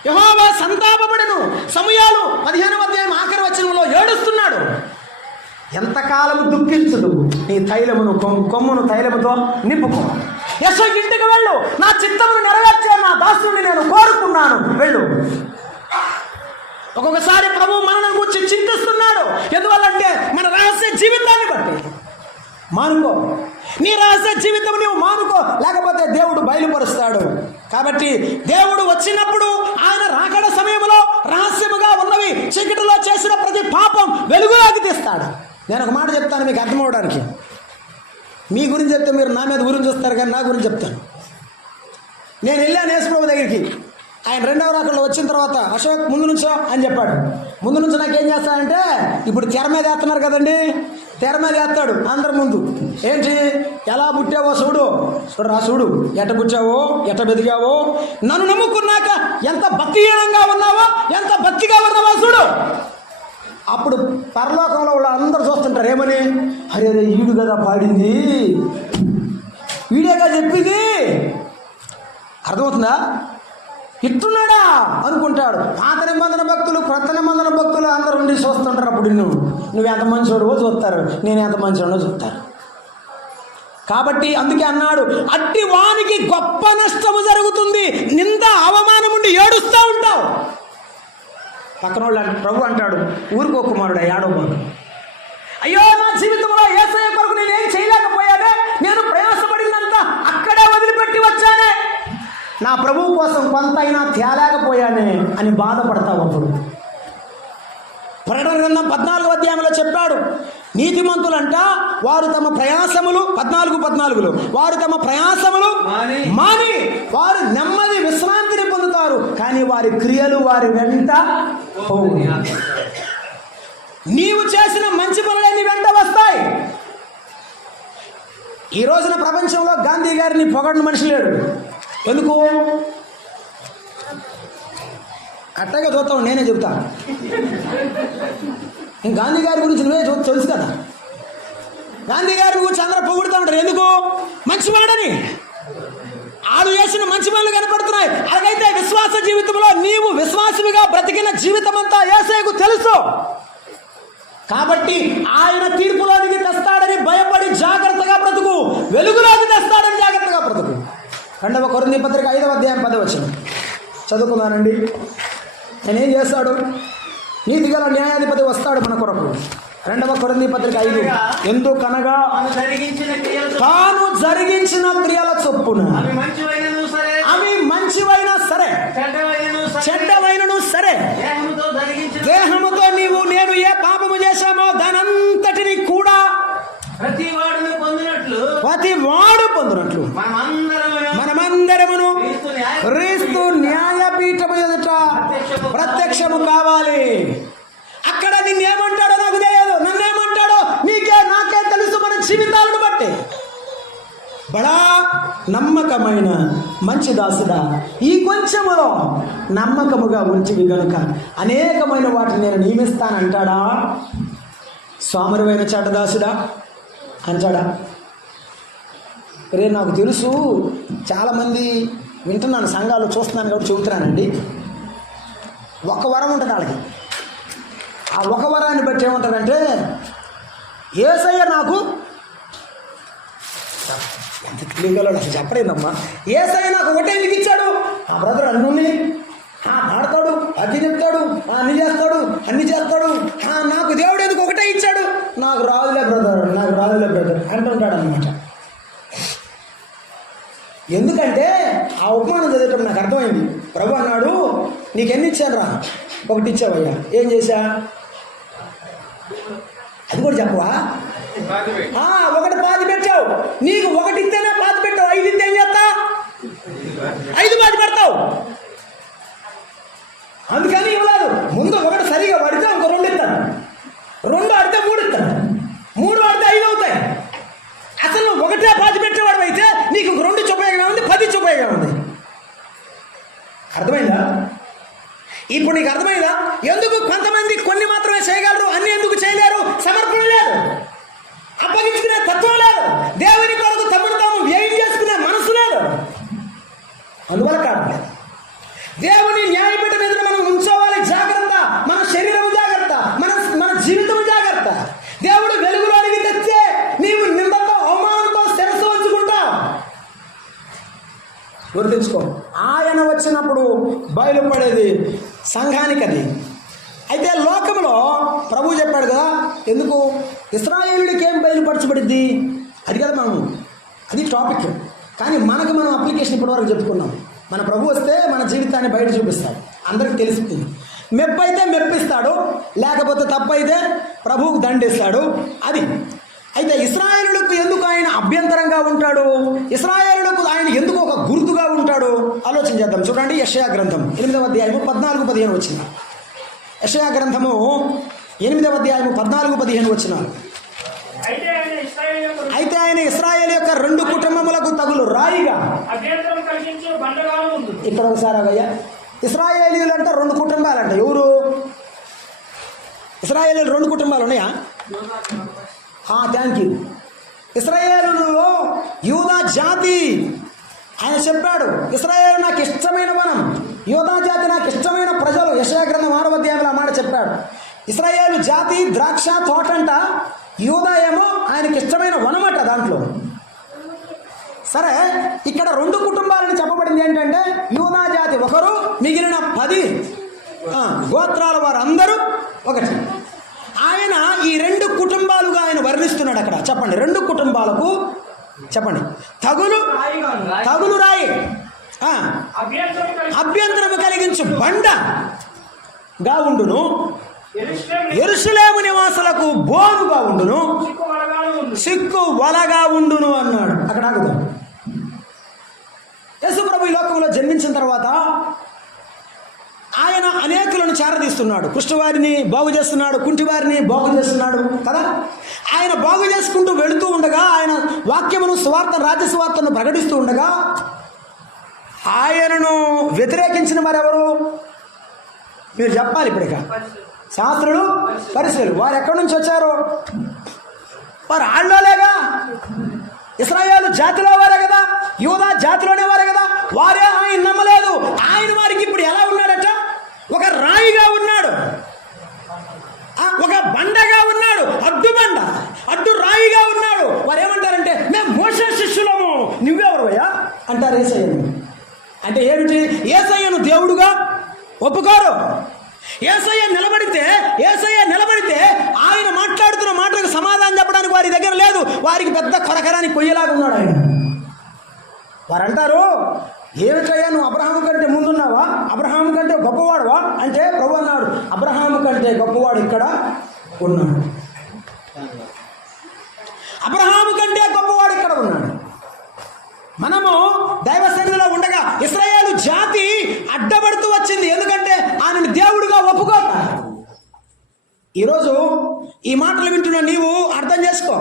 యెహోవా సంతాపపడెను. సమూయేలు 15వ అధ్యాయం ఆఖరి వచనంలో ఏడుస్తున్నాడు. ఎంతకాలము దుఃఖించుదు, నీ తైలమును కొమ్మును తైలముతో నింపుకో. యెషయా ఇంటికి వెళ్ళు, నా చిత్తమును నెరవేర్చే నా దాసుని నేను కోరుకున్నాను, వెళ్ళు. ఒక్కొక్కసారి ప్రభు మనల్ని గురించి చింతిస్తున్నాడు. ఎందువల్లంటే మన రహస్య జీవితాన్ని బట్టి. మానుకో, నీ రహస్య జీవితం నీవు మానుకో, లేకపోతే దేవుడు బయలుపరుస్తాడు. కాబట్టి దేవుడు వచ్చినప్పుడు ఆయన రాకడ సమయంలో రహస్యముగా ఉన్నవి చీకటిలో చేసిన ప్రతి పాపం వెలుగులోకి తీస్తాడు. నేను ఒక మాట చెప్తాను మీకు అర్థమవడానికి. మీ గురించి చెప్తే మీరు నా మీద గురించి వస్తారు కానీ నా గురించి చెప్తాను. నేను వెళ్ళాను యేసు ప్రభు దగ్గరికి. ఆయన రెండవ రాకడలో వచ్చిన తర్వాత అశోక్ ముందు నుంచో అని చెప్పాడు. ముందు నుంచి నాకేం చేస్తాడంటే ఇప్పుడు తెర మీద వేస్తున్నారు కదండి, తెర మీద వేస్తాడు అందరి ముందు. ఏంటి, ఎలా పుట్టావో చూడు, చూడరా చూడు, ఎట్ట పుట్టావో ఎట్ట బతికావో, నన్ను నమ్ముకున్నాక ఎంత భక్తిహీనంగా ఉన్నావో, ఎంత భక్తిగా ఉన్నావో చూడు. అప్పుడు పరలోకంలో వాళ్ళు అందరూ చూస్తుంటారు ఏమని, అరే అరే ఈడు కదా పాడింది, వీడేగా చెప్పింది. అర్థమవుతుందా? ఇట్టున్నాడా అనుకుంటాడు. పాత నిబంధన భక్తులు, క్రొత్త నిబంధన భక్తులు అందరూ ఉండి చూస్తుంటారు. అప్పుడు నువ్వు ఎంత మంచివాడో చూస్తారు, నేను ఎంత మంచివాడో చూస్తారు. కాబట్టి అందుకే అన్నాడు, అట్టి వానికి గొప్ప నష్టము జరుగుతుంది, నింద అవమానం ఉండి ఏడుస్తూ ఉంటావు. పక్కన వాళ్ళు ప్రభు అంటాడు, ఊరికో కుమారుడు ఏడవబాకు. అయ్యో నా జీవితంలో యేసయ్య కొరకు నేనేం చేయలేకపోయానే, నేను ప్రయాసపడిందంతా అక్కడే వదిలిపెట్టి వచ్చానే, నా ప్రభువు కోసం కొంత అయినా తేలేకపోయానే అని బాధపడతావు. అప్పుడు ప్రకటన గ్రంథం 14వ అధ్యాయంలో చెప్పాడు, నీతిమంతులంట వారు తమ ప్రయాసములు 14:14 వారు తమ ప్రయాసములు మాని వారు నెమ్మది విశ్రాంతిని పొందుతారు, కానీ వారి క్రియలు వారి వెంట పోవు. నీవు చేసిన మంచి పనులే నీ వెంట వస్తాయి. ఈ రోజున ప్రపంచంలో గాంధీ గారిని పొగడిన మనిషి లేడు. ఎందుకు? అట్టగా చూస్తావు, నేనే చెబుతా. గాంధీ గారి గురించి నువ్వే తెలుసు కదా. గాంధీ గారి గురించి అందరూ పొగుడుతూ ఉంటారు. ఎందుకు? మంచివాడని. ఆడు చేసిన మంచి పనులు కనపడుతున్నాయి. అలాగైతే విశ్వాస జీవితంలో నీవు విశ్వాసముగా బ్రతికిన జీవితం అంతా యేసయ్యకు తెలుసు. కాబట్టి ఆయన తీర్పులోనికి తెస్తాడని భయపడి జాగ్రత్తగా బ్రతుకు, వెలుగులోకి తెస్తాడని జాగ్రత్తగా బ్రతుకు. 2వ కొరింథీ పత్రిక 5వ అధ్యాయం 10వ వచనం చదువుకున్నానండి. నేనేం చేస్తాడు? నీతిగల న్యాయాధిపతి వస్తాడు మన కొరకు. 2వ కొరింథీ పత్రిక 5. ఎందుకనగా తాను జరిగించిన క్రియల చొప్పున అవి మంచివైనా సరే చెడ్డవైనను సరే దేహముతో నేను ఏ పాపము చేశామో దానంతటిని కూడా ప్రతి వాడు పొందినట్లు మనమందరమును క్రీస్తు న్యాయపీఠము ఎదుట ప్రత్యక్షము కావాలి. అక్కడ నిన్నేమంటాడో నాకు తెలియదు, నన్నేమంటాడో నాకే తెలుసు. మన జీవితాలను బట్టి బడా నమ్మకమైన మంచి దాసుడా, ఈ కొంచెములో నమ్మకముగా ఉంచివి గనుక అనేకమైన వాటిని నేను నియమిస్తానంటాడా? సోమరివైన చెడ్డదాసుడా అంటాడా? రే నాకు తెలుసు, చాలామంది వింటున్నాను, సంఘాలు చూస్తున్నాను కాబట్టి చెబుతున్నానండి. ఒక వరం ఉంటుంది వాళ్ళకి. ఆ ఒక వరాన్ని బట్టి ఏమంటారంటే, యేసయ్య నాకు ఎంత తెలియగలడు అసలు చెప్పలేదమ్మా. యేసయ్య నాకు ఒకటే ఎందుకు ఇచ్చాడు? ఆ బ్రదర్ అన్నీ ఆడతాడు, అది చెప్తాడు, అన్ని చేస్తాడు, నాకు దేవుడు ఎందుకు ఒకటే ఇచ్చాడు? నాకు రాదులే బ్రదర్ అంటుంటాడు అనమాట. ఎందుకంటే ఆ ఉపమానం చదివేటప్పుడు నాకు అర్థమైంది. ప్రభు అన్నాడు, నీకెన్ని ఇచ్చాను రా? ఒకటి ఇచ్చావయ్యా. ఏం చేశా? అది కూడా చెప్పవా? ఒకటి పాతి పెట్టావు. నీకు ఒకటి ఇస్తేనే పాతి పెట్టావు, 5 ఇస్తే ఏం చేస్తా? 5 పాతి పెడతావు. అందుకని ఇవ్వలేదు. ముందు ఒకటి సరిగా పడితే ఇంకో 2 ఇస్తాను, 2 ఆడితే 3 ఇస్తాను, 3 ఆడితే 5 అవుతాయి. అసలు నువ్వు ఒకటే పాతి పెట్టేవాడు అయితే నీకు 2 ఉపయోగంగా ఉంది, 10 ఉపయోగంగా ఉంది. అర్థమైందా? ఇప్పుడు నీకు అర్థమైందా? ఎందుకు కొంతమంది కొన్ని మాత్రమే చేయగలరు, అన్ని ఎందుకు చేయలేరు? సమర్పణ లేదు, అప్పగించుకునే తత్వం లేదు, దేవుని కొరకు తమను తాము వ్యయం చేసుకునే మనసు లేదు. అందువల్ల కాదు, దేవుని న్యాయపీఠం ఎదుట మనం ఉంచోవాలి. జాగ్రత్త, మన శరీరం జాగ్రత్త, మన జీవితం జాగ్రత్త. దేవుడు వెలుగులోనికి తెచ్చే నీవు నిందతో అవమానంతో శిరస్సు వంచుకుంటావు. గుర్తుంచుకో, ఆయన వచ్చినప్పుడు బయలుపడేది సంఘానికి. అది అయితే లోకంలో ప్రభు చెప్పాడు కదా, ఎందుకు ఇశ్రాయేలుడికి ఏం బయలుపరచబడిద్ది అది కదా మనము, అది టాపిక్. కానీ మనకు మనం అప్లికేషన్ ఇప్పటివరకు చెప్పుకున్నాం. మన ప్రభు వస్తే మన జీవితాన్ని బయట చూపిస్తాడు, అందరికి తెలుస్తుంది. మెప్పు అయితే మెప్పిస్తాడు, లేకపోతే తప్పు అయితే ప్రభువుకు దండిస్తాడు. అది అయితే ఇశ్రాయేలులకు ఎందుకు ఆయన అభ్యంతరంగా ఉంటాడు? ఇశ్రాయేలులకు ఆయన ఎందుకు ఒక గుర్తుగా ఉంటాడు? ఆలోచన చేద్దాం. చూడండి, యెషయా గ్రంథం 8వ అధ్యాయము 14-15 వచ్చిన. యెషయా గ్రంథము 8వ అధ్యాయము 14-15 వచ్చిన. అయితే ఆయన ఇశ్రాయేలు యొక్క 2 కుటుంబములకు తగులు రాయిగా. ఇక్కడ ఒకసారి అయ్యా, ఇశ్రాయేలీలు అంటే 2 కుటుంబాలంట. ఎవరు ఇశ్రాయేలీలు? 2 కుటుంబాలు ఉన్నాయా? Thank you. ఇశ్రాయేలులో యూదా జాతి ఆయన చెప్పాడు, ఇశ్రాయేలు నాకు ఇష్టమైన వనం, యూదా జాతి నాకు ఇష్టమైన ప్రజలు. యెషయా గ్రంథం 6వ అధ్యాయంలో ఆ మాట చెప్పాడు. ఇశ్రాయేలు జాతి ద్రాక్ష తోటంట, యూదా ఏమో ఆయనకి ఇష్టమైన వనమట. దాంట్లో సరే, ఇక్కడ 2 కుటుంబాలని చెప్పబడింది. ఏంటంటే యూదా జాతి ఒకరు, మిగిలిన 10 గోత్రాల వారు అందరూ ఒకటి. ఆయన ఈ 2 కుటుంబాలుగా ఆయన వర్ణిస్తున్నాడు అక్కడ. చెప్పండి, 2 కుటుంబాలకు చెప్పండి. తగులు రాయి, అభ్యంతరము కలిగించు బండగా ఉండును, యెరూషలేము నివాసులకు బోనుగా ఉండును, సిక్కు వలగా ఉండును అన్నాడు. అక్కడ ఆగుదాం. యేసు ప్రభు ఈ లోకంలో జన్మించిన తర్వాత ఆయన అనేకులను చేరదీస్తున్నాడు. కుష్ఠవారిని బాగు చేస్తున్నాడు, కుంటివారిని బాగు చేస్తున్నాడు కదా. ఆయన బాగు చేసుకుంటూ వెళుతూ ఉండగా, ఆయన వాక్యమును, సువార్త, రాజ్య సువార్తను ప్రకటిస్తూ ఉండగా, ఆయనను వ్యతిరేకించిన వారెవరు? మీరు చెప్పాలి. ఇప్పటిక శాస్త్రులు, పరిసయ్యులు. వారు ఎక్కడి నుంచి వచ్చారు? వారు ఆళ్ళోలేగా, ఇశ్రాయేలు జాతిలో వారే కదా, యూదా జాతిలోనే వారే కదా. వారే ఆయన నమ్మలేదు. ఆయన వారికి ఇప్పుడు ఎలా ఉన్నాడట? ఒక రాయిగా ఉన్నాడు, ఒక బండగా ఉన్నాడు, అడ్డు బండ, అడ్డు రాయిగా ఉన్నాడు. వారు ఏమంటారంటే, మేము మోషే శిష్యులము, నువ్వెవరువయ్యా అంటారు యేసయ్యను. అంటే ఏమిటి? యేసయ్యను దేవుడుగా ఒప్పుకోరు. యేసయ్య నిలబడితే ఆయన మాట్లాడుతున్న మాటలకు సమాధానం చెప్పడానికి వారి దగ్గర లేదు. వారికి పెద్ద కొరకరాని కొయ్యలాగా ఉన్నాడు ఆయన. వారు అంటారు, ఏమిటయ్యా నువ్వు అబ్రహాము కంటే ముందున్నావా? అబ్రహాము కంటే గొప్పవాడువా అంటే ప్రభు అన్నాడు, అబ్రహాము కంటే గొప్పవాడు ఇక్కడ ఉన్నాడు. అబ్రహాము కంటే గొప్పవాడు ఇక్కడ ఉన్నాడు. మనము దైవ సన్నిధిలో ఉండగా ఇశ్రాయేలు జాతి అడ్డపడుతూ వచ్చింది. ఎందుకంటే ఆయనను దేవుడుగా ఒప్పుకోక. ఈరోజు ఈ మాటలు వింటున్న నీవు అర్థం చేసుకో.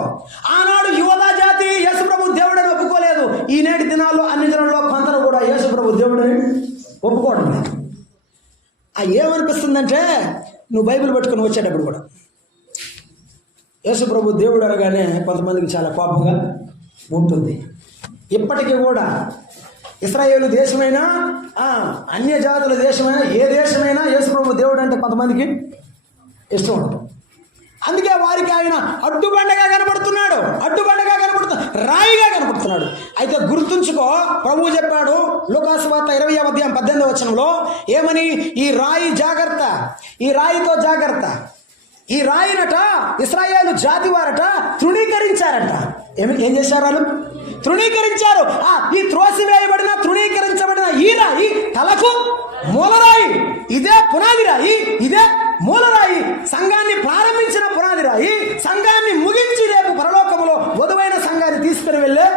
ఆనాడు యూదా జాతి యేసుప్రభు దేవుడని ఒప్పుకోలేదు. ఈనేటి దినాల్లో అన్ని దినాల్లో కొందరు కూడా యేసుప్రభు దేవుడని ఒప్పుకోవడం లేదు. ఏమనిపిస్తుందంటే, నువ్వు బైబిల్ పట్టుకుని వచ్చేటప్పుడు కూడా యేసుప్రభు దేవుడు అనగానే కొంతమందికి చాలా కోపంగా ఉంటుంది. ఇప్పటికీ కూడా ఇశ్రాయేలు దేశమైనా, అన్య జాతుల దేశమైనా, ఏ దేశమైనా యేసుప్రభు దేవుడు అంటే కొంతమందికి ఇష్టం ఉండదు. అందుకే వారికి ఆయన అడ్డుబండగా కనపడుతున్నాడు, రాయిగా కనపడుతున్నాడు. అయితే గుర్తుంచుకో, ప్రభువు చెప్పాడు లూకాసు వార్త 20వ అధ్యాయం 18వ వచనంలో ఏమని? ఈ రాయి జాగ్రత్త, ఈ రాయితో జాగ్రత్త. ఈ రాయినట ఇశ్రాయేలు జాతి వారట తృణీకరించారట. ఏం చేశారు వాళ్ళు? తృణీకరించారు. ఈ త్రోసివేయబడిన, తృణీకరించబడిన ఈ రాయి తలకు మూలరాయి. ఇదే పునాది రాయి, ఇదే మూలరాయి. సంఘాన్ని ప్రారంభించిన పునాది రాయి, సంఘాన్ని ముగించి రేపు పరలోకములో వధువైన సంఘాన్ని తీసుకుని వెళ్ళే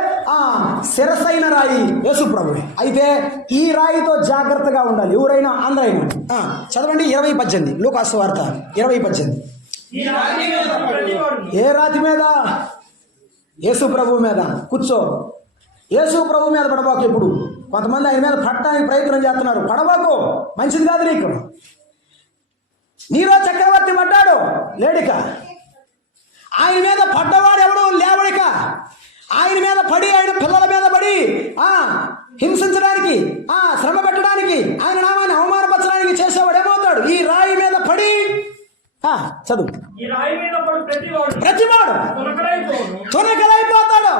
శిరసైన రాయి యేసుప్రభువే. అయితే ఈ రాయితో జాగ్రత్తగా ఉండాలి ఎవరైనా, అందరైనా. చదవండి 20:18 లూకాసు వార్త 20:18. ఏ రాతి మీద? యేసు ప్రభు మీద. కూర్చో. యేసు ప్రభు మీద పడబాకు. ఎప్పుడు కొంతమంది ఆయన మీద పడటానికి ప్రయత్నం చేస్తున్నారు. పడబాకు, మంచిది కాదు నీకు. నీరో చక్రవర్తి పడ్డాడు, లేడిక. ఆయన మీద పడ్డవాడు ఎవడు లేవడిక. ఆయన మీద పడి, ఆయన పిల్లల మీద పడి హింసించడానికి, శ్రమ పెట్టడానికి, ఆయన నామాన్ని అవమానపరచడానికి చేసేవాడు ఏమవుతాడు? ఈ రాయి మీద పడి చదువు. ప్రతివాడు తునకలైపోతాడు.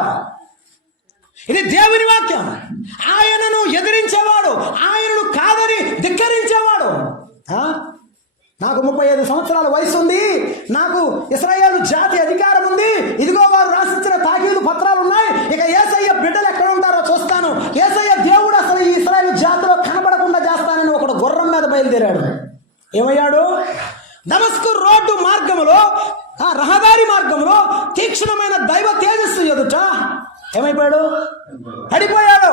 ఇది దేవుని వాక్యం. ఆయనను ఎదిరించేవాడు, ఆయనను కాదని ధిక్కరించేవాడు. నాకు 35 సంవత్సరాల వయసు ఉంది, నాకు ఇశ్రాయేలు జాతి అధికారం ఉంది, ఇదిగో వారు రాసిచ్చిన తాకీదు పత్రాలు ఉన్నాయి, ఇక యేసయ్య బిడ్డలు ఎక్కడ ఉంటారో చూస్తాను, యేసయ్య దేవుడు అసలు ఈ ఇశ్రాయేలు జాతిలో కనబడకుండా చేస్తానని ఒకడు గుర్రం మీద బయలుదేరాడు. ఏమయ్యాడు? దమస్కు రోడ్డు మార్గములో, రహదారి మార్గంలో తీక్షణమైన దైవ తేజస్సు ఎదుట ఏమైపోయాడు? పడిపోయాడు.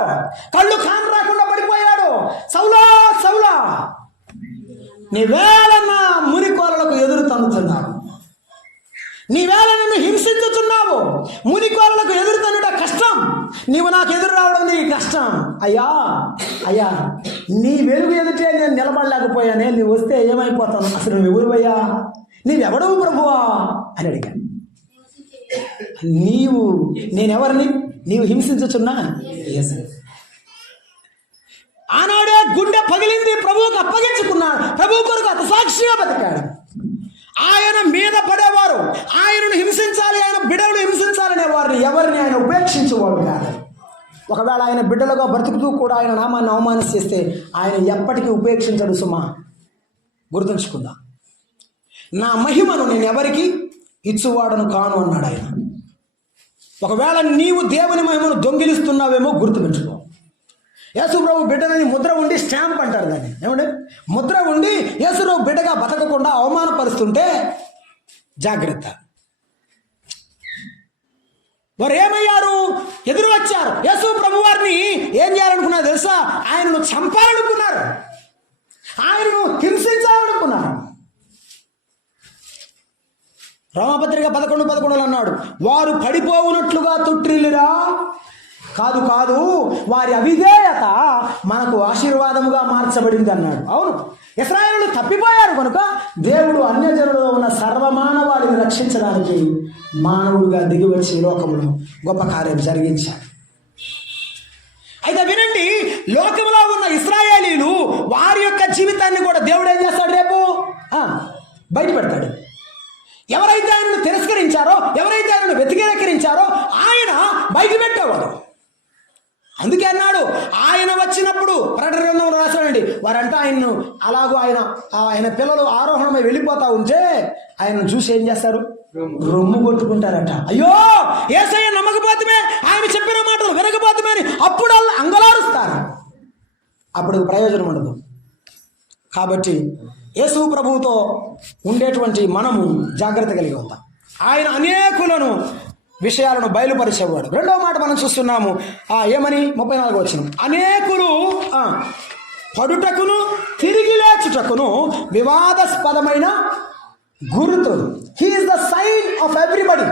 కళ్ళు కాను రాకుండా పడిపోయాడు. నీవేళ నా మునికోరలకు ఎదురు తన్నుతున్నావు, నీవేళ నన్ను హింసించుతున్నావు. మునికోరలకు ఎదురు తన్నుట కష్టం, నీవు నాకు ఎదురు రావడం నీ కష్టం. అయ్యా అయ్యా, నీ వెలుగు ఎదుటే నేను నిలబడలేకపోయానే, నువ్వు వస్తే ఏమైపోతాను? అసలు నువ్వు ఎవరువయ్యా, నీవెవడవు ప్రభువా అని అడిగాను. నేనెవరిని నీవు హింసించుచున్నా? ఆనాడే గుండె పగిలింది, ప్రభువుకు అప్పగించుకున్నాడు, ప్రభువు కొరకు అతసాక్షిగా బతికాడు. ఆయన మీద పడేవారు, ఆయనను హింసించాలి, ఆయన బిడ్డలను హింసించాలనే వారిని ఎవరిని ఆయన ఉపేక్షించేవాడు కాదు. ఒకవేళ ఆయన బిడ్డలుగా బ్రతుకుతూ కూడా ఆయన నామాన్ని అవమానిస్తే ఆయన ఎప్పటికీ ఉపేక్షించడు సుమా, గుర్తుంచుకుందాం. నా మహిమను నేను ఎవరికి ఇచ్చువాడను కాను అన్నాడు ఆయన. ఒకవేళ నీవు దేవుని మహిమను దొంగిలిస్తున్నావేమో గుర్తుపెట్టుకో. యేసుప్రభు బిడ్డలని ముద్ర ఉండి స్టాంప్ అంటారు దాన్ని, ఏమంటే ముద్ర ఉండి యేసుప్రభు బిడ్డగా బతకకుండా అవమానపరుస్తుంటే జాగ్రత్త. వారు ఏమయ్యారు? ఎదురు వచ్చారు. యేసు ప్రభు వారిని ఏం చేయాలనుకున్నారు తెలుసా? ఆయనను చంపాలనుకున్నారు, ఆయనను హింసించాలనుకున్నారు. రోమపత్రిక 11:11 అన్నాడు, వారు పడిపోవునట్లుగా తుట్టిల్లిరా, కాదు కాదు, వారి అవిధేయత మనకు ఆశీర్వాదముగా మార్చబడింది అన్నాడు. అవును, ఇశ్రాయేలు తప్పిపోయారు కనుక దేవుడు అన్యజనులలో ఉన్న సర్వమానవాళిని రక్షించడానికి మానవుడిగా దిగివచ్చి లోకములో గొప్ప కార్యం జరిగించాడు. అయితే వినండి, లోకంలో ఉన్న ఇశ్రాయేలీలు వారి యొక్క జీవితాన్ని కూడా దేవుడు ఏం చేస్తాడు? రేపు బయట పెడతాడు. ఎవరైతే ఆయనను తిరస్కరించారో, ఎవరైతే ఆయనను వ్యతిరేకరించారో ఆయన బయట పెట్టేవాడు. అందుకే అన్నాడు, ఆయన వచ్చినప్పుడు ప్రకటన గ్రంథంలో రాశాడండి, వారంతా ఆయన్ను అలాగూ ఆయన పిల్లలు ఆరోహణమై వెళ్ళిపోతా ఉంటే ఆయనను చూసి ఏం చేస్తారు? రొమ్ము కొట్టుకుంటారట. అయ్యో, యేసయ్య నమ్మకపోతమే, ఆయన చెప్పిన మాటలు వినకపోతమే అని అప్పుడు అంగలారుస్తారు. అప్పుడు ప్రయోజనం ఉండదు. కాబట్టి యేసు ప్రభువుతో ఉండేటువంటి మనము జాగ్రత్త కలిగి ఉంటాం. ఆయన అనేకులను విషయాలను బయలుపరిచేవాడు. రెండవ మాట మనం చూస్తున్నాము, ఏమని? 34 వచనం, అనేకులు పడుటకును తిరిగి లేచుటకును వివాదాస్పదమైన గుర్తులు. He is the sign of everybody.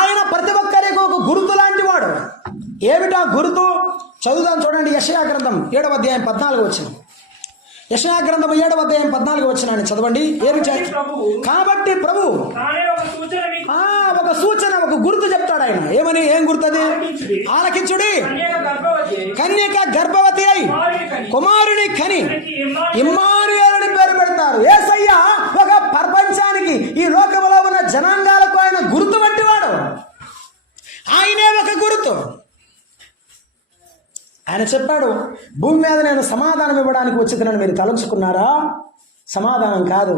ఆయన ప్రతి ఒక్కరికి ఒక గుర్తు లాంటి వాడు. ఏమిటా గుర్తు? చదువుదాం చూడండి. యెషయా గ్రంథం 7వ అధ్యాయం 14 వచనం. యెషయా గ్రంథం 7వ అధ్యాయం 14 వచనాన్ని చదవండి. ఏమి కాబట్టి ప్రభు ఒక సూచన, ఒక గుర్తు చెప్తాడు ఆయన. ఏమని? ఏం గుర్తది? ఆలకించుడి, కన్యక గర్భవతి అయి కుమారుని కని ఇమ్మానుయేలు అని పేరు పెడతారు. యేసయ్య ఒక ప్రపంచానికి, ఈ లోకంలో ఉన్న జనాంగాలకు ఆయన గుర్తు వంటివాడు. ఆయనే ఒక గుర్తు. ఆయన చెప్పాడు, భూమి మీద నేను సమాధానం ఇవ్వడానికి వచ్చిందని మీరు తలంచుకున్నారా? సమాధానం కాదు,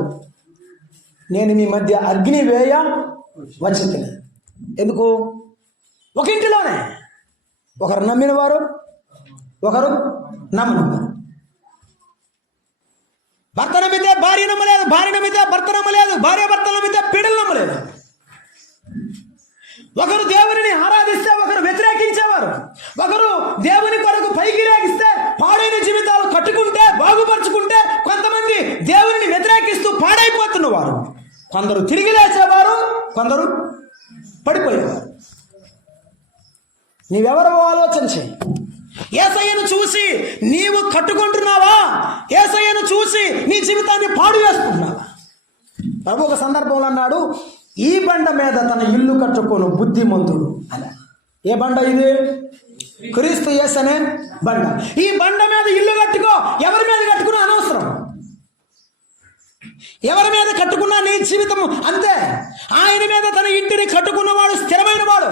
నేను మీ మధ్య అగ్ని వేయ వచ్చింది. ఎందుకు? ఒక ఇంటిలోనే ఒకరు నమ్మిన వారు, ఒకరు నమ్మని వారు. భర్త నమ్మితే భార్య నమ్మలేదు, భార్య నమ్మితే భర్త నమ్మలేదు, భార్య భర్త నమ్మితే పీడలు నమ్మలేదు. ఒకరు దేవుని ఆరాధిస్తే ఒకరు వ్యతిరేకించేవారు, ఒకరు దేవుని కొరకు పైకి రేగిస్తే పాడైన జీవితాలు కట్టుకుంటే బాగుపరుచుకుంటే కొంతమంది దేవుని వ్యతిరేకిస్తూ పాడైపోతున్నవారు. కొందరు తిరిగి లేచేవారు, కొందరు పడిపోయేవారు. నీవెవరో ఆలోచన చేయి. యేసయ్యను చూసి నీవు కట్టుకుంటున్నావా? యేసయ్యను చూసి నీ జీవితాన్ని పాడు చేసుకుంటున్నావా? ప్రభు ఒక సందర్భంలో అన్నాడు, ఈ బండ మీద తన ఇల్లు కట్టుకోను బుద్ధిమంతుడు అలా. ఏ బండ ఇది? క్రీస్తు యేసు అనే బండ. ఈ బండ మీద ఇల్లు కట్టుకో. ఎవరి మీద కట్టుకున్నా అనవసరం. ఎవరి మీద కట్టుకున్నా నీ జీవితం అంతే. ఆయన మీద తన ఇంటిని కట్టుకున్నవాడు స్థిరమైన వాడు.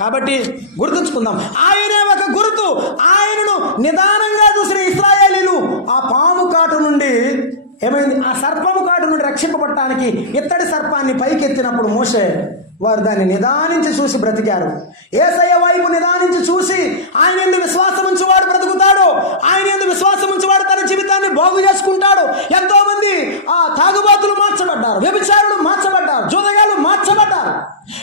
కాబట్టి గుర్తుంచుకుందాం, ఆయనే ఒక గుర్తు. ఆయనను నిదానంగా చూసిన ఇశ్రాయేలీలు ఆ పాము కాటు నుండి ఏమైంది? ఆ సర్పము కాటు నుండి రక్షింపబడటానికి ఇత్తడి సర్పాన్ని పైకెత్తినప్పుడు మోషే వారు దాన్ని నిదానించి చూసి బ్రతికారు. యేసయ్య వైపు నిదానించి చూసి ఆయన యందు విశ్వాసం ఉంచువాడు బ్రతుకుతాడు. ఆయన యందు విశ్వాసం ఉంచువాడు తన జీవితాన్ని బాగు చేసుకుంటాడు. ఎంతో మంది తాగుబోతులు మార్చబడ్డారు, వ్యభిచారులు మార్చబడ్డారు, జూదగాళ్ళు మార్చబడ్డారు.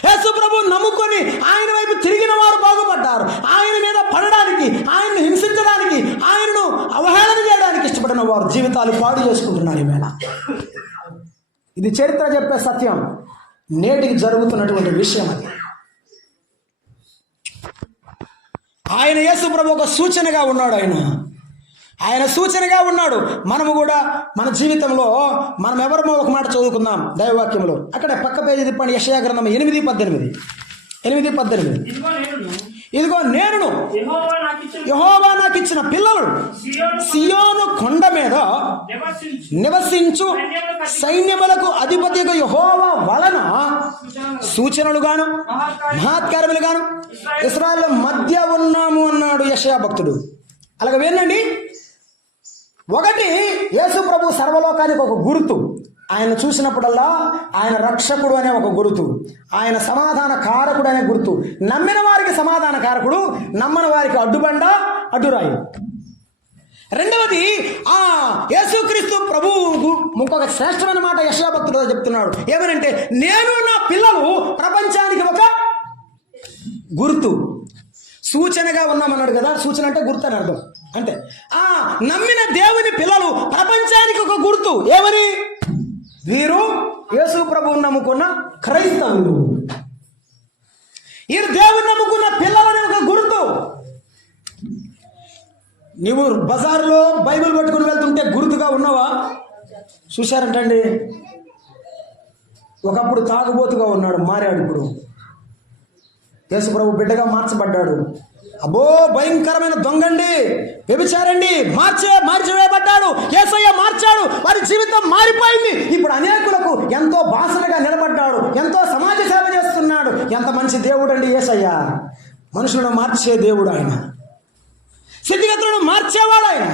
యేసు ప్రభు నమ్ముకొని ఆయన వైపు తిరిగిన వారు బాగుపడ్డారు. ఆయన మీద పడడానికి, ఆయన్ను హింసించడానికి, ఆయనను అవహేళన చేయడానికి ఇష్టపడిన వారు జీవితాలు పాడు చేసుకుంటున్నారు. ఇది చరిత్ర చెప్పే సత్యం, నేటికి జరుగుతున్నటువంటి విషయం అది. ఆయన యేసు ప్రభు ఒక సూచనగా ఉన్నాడు. ఆయన సూచనగా ఉన్నాడు. మనము కూడా మన జీవితంలో మనం ఎవరమో ఒక మాట చదువుకుందాం దైవవాక్యంలో. అక్కడ పక్క పేజీ తిప్పండి, యెషయా గ్రంథం 8:18. ఇదిగో నేను యెహోవా నాకు ఇచ్చిన పిల్లలు సియోను కొండ మీద నివసించు సైన్యములకు అధిపతిగా యెహోవా వలన సూచనలుగాను మహత్కార్యములుగాను ఇశ్రాయేలు మధ్య ఉన్నాము అన్నాడు యెషయా భక్తుడు. అలాగే వినండి, ఒకటి యేసు ప్రభు సర్వలోకానికి ఒక గుర్తు. ఆయన చూసినప్పుడల్లా ఆయన రక్షకుడు అనే ఒక గుర్తు, ఆయన సమాధాన కారకుడు అనే గుర్తు. నమ్మిన వారికి సమాధాన కారకుడు, నమ్మని వారికి అడ్డుబండ అడ్డురాయి. రెండవది యేసుక్రీస్తు ప్రభువు ఇంకొక శ్రేష్టమైన మాట యెషయా భక్తుడు చెప్తున్నాడు. ఏమనంటే, నేను నా పిల్లలు ప్రపంచానికి ఒక గుర్తు, సూచనగా ఉన్నామన్నాడు కదా. సూచన అంటే గుర్తు అని అర్థం. అంటే నమ్మిన దేవుని పిల్లలు ప్రపంచానికి ఒక గుర్తు. ఏమని? వీరు యేసు ప్రభువుని నమ్ముకున్న క్రైస్తవులు, వీరు దేవుని నమ్ముకున్న పిల్లలని ఒక గుర్తు. నువ్వు బజారులో బైబిల్ పట్టుకుని వెళ్తుంటే గుర్తుగా ఉన్నావా? చూశారంటండి, ఒకప్పుడు తాగుబోతుగా ఉన్నాడు, మారాడు. ఇప్పుడు యేసు ప్రభు బిడ్డగా మార్చబడ్డాడు. అబ్బో భయంకరమైన దొంగండి, వ్యభిచారండి, మార్చివేయబడ్డాడు. యేసయ్య మార్చాడు, వారి జీవితం మారిపోయింది. ఇప్పుడు అనేకులకు ఎంతో బాసనగా నిలబడ్డాడు, ఎంతో సమాజ సేవ చేస్తున్నాడు. ఎంత మంచి దేవుడు అండి యేసయ్య. మనుషులను మార్చే దేవుడు ఆయన, స్థితిగతులను మార్చేవాడు ఆయన.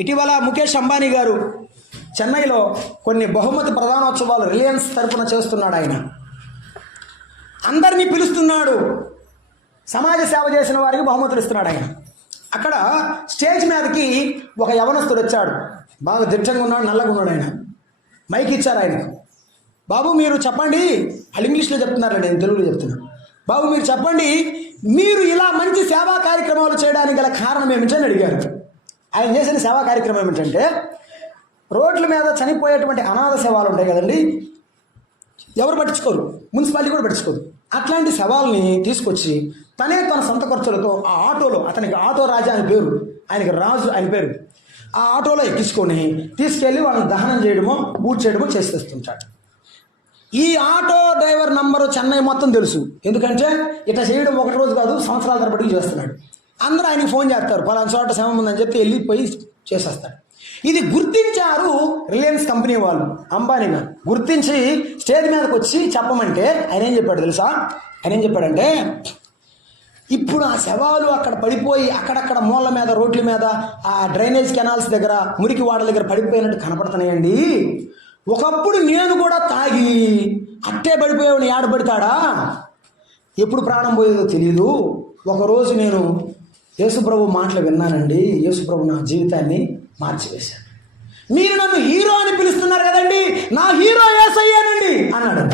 ఇటీవల ముఖేష్ అంబానీ గారు చెన్నైలో కొన్ని బహుమతి ప్రధానోత్సవాలు రిలయన్స్ తరఫున చేస్తున్నాడు. ఆయన అందరినీ పిలుస్తున్నాడు, సమాజ సేవ చేసిన వారికి బహుమతులు ఇస్తున్నాడు. ఆయన అక్కడ స్టేజ్ మీదకి ఒక యవనస్తుడు వచ్చాడు, బాగా దిట్టంగా ఉన్నాడు, నల్లగా ఉన్నాడు. ఆయన మైక్ ఇచ్చారు ఆయనకు. బాబు మీరు చెప్పండి, వాళ్ళు ఇంగ్లీష్లో చెప్తున్నారు, నేను తెలుగులో చెప్తున్నాను. బాబు మీరు చెప్పండి, మీరు ఇలా మంచి సేవా కార్యక్రమాలు చేయడానికి గల కారణం ఏమిటని అడిగారు. ఆయన చేసిన సేవా కార్యక్రమం ఏమిటంటే, రోడ్ల మీద చనిపోయేటువంటి అనాథ శవాలు ఉంటాయి కదండి, ఎవరు పట్టించుకోరు, మున్సిపాలిటీ కూడా పట్టించుకోరు. అట్లాంటి శవాల్ని తీసుకొచ్చి తన సొంత ఖర్చులతో ఆ ఆటోలో, అతనికి ఆటో రాజా అని పేరు, ఆయనకి రాజు ఆయన పేరు, ఆ ఆటోలో తీసుకెళ్ళి వాళ్ళని దహనం చేయడమో పూజ చేయడమో చేసేస్తుంటాడు. ఈ ఆటో డ్రైవర్ నంబరు చెన్నై మొత్తం తెలుసు. ఎందుకంటే ఇట్లా చేయడం ఒకటి రోజు కాదు, సంవత్సరాల తరబడి చేస్తున్నాడు. అందరూ ఆయనకి ఫోన్ చేస్తారు, పలానా చోట శవం ఉందని చెప్పి వెళ్ళిపోయి చేసేస్తాడు. ఇది గుర్తించారు రిలయన్స్ కంపెనీ వాళ్ళు, అంబానీ గారు గుర్తించి స్టేజ్ మీదకి వచ్చి చెప్పమంటే ఆయన ఏం చెప్పాడు తెలుసా? ఆయన ఏం చెప్పాడంటే, ఇప్పుడు ఆ శవాలు అక్కడ పడిపోయి అక్కడక్కడ మూల మీద, రోడ్ల మీద, ఆ డ్రైనేజ్ కెనాల్స్ దగ్గర, మురికి వాడల దగ్గర పడిపోయినట్టు కనపడుతున్నాయండి. ఒకప్పుడు నేను కూడా తాగి అట్టే పడిపోయేవాడిని, ఏడబడతాడా, ఎప్పుడు ప్రాణం పోయేదో తెలియదు. ఒకరోజు నేను యేసుప్రభు మాటలు విన్నానండి, యేసుప్రభు నా జీవితాన్ని మార్చివేశాడు. మీరు నన్ను హీరో అని పిలుస్తున్నారు కదండి, నా హీరో యేసయ్యేనండి అన్నాడు.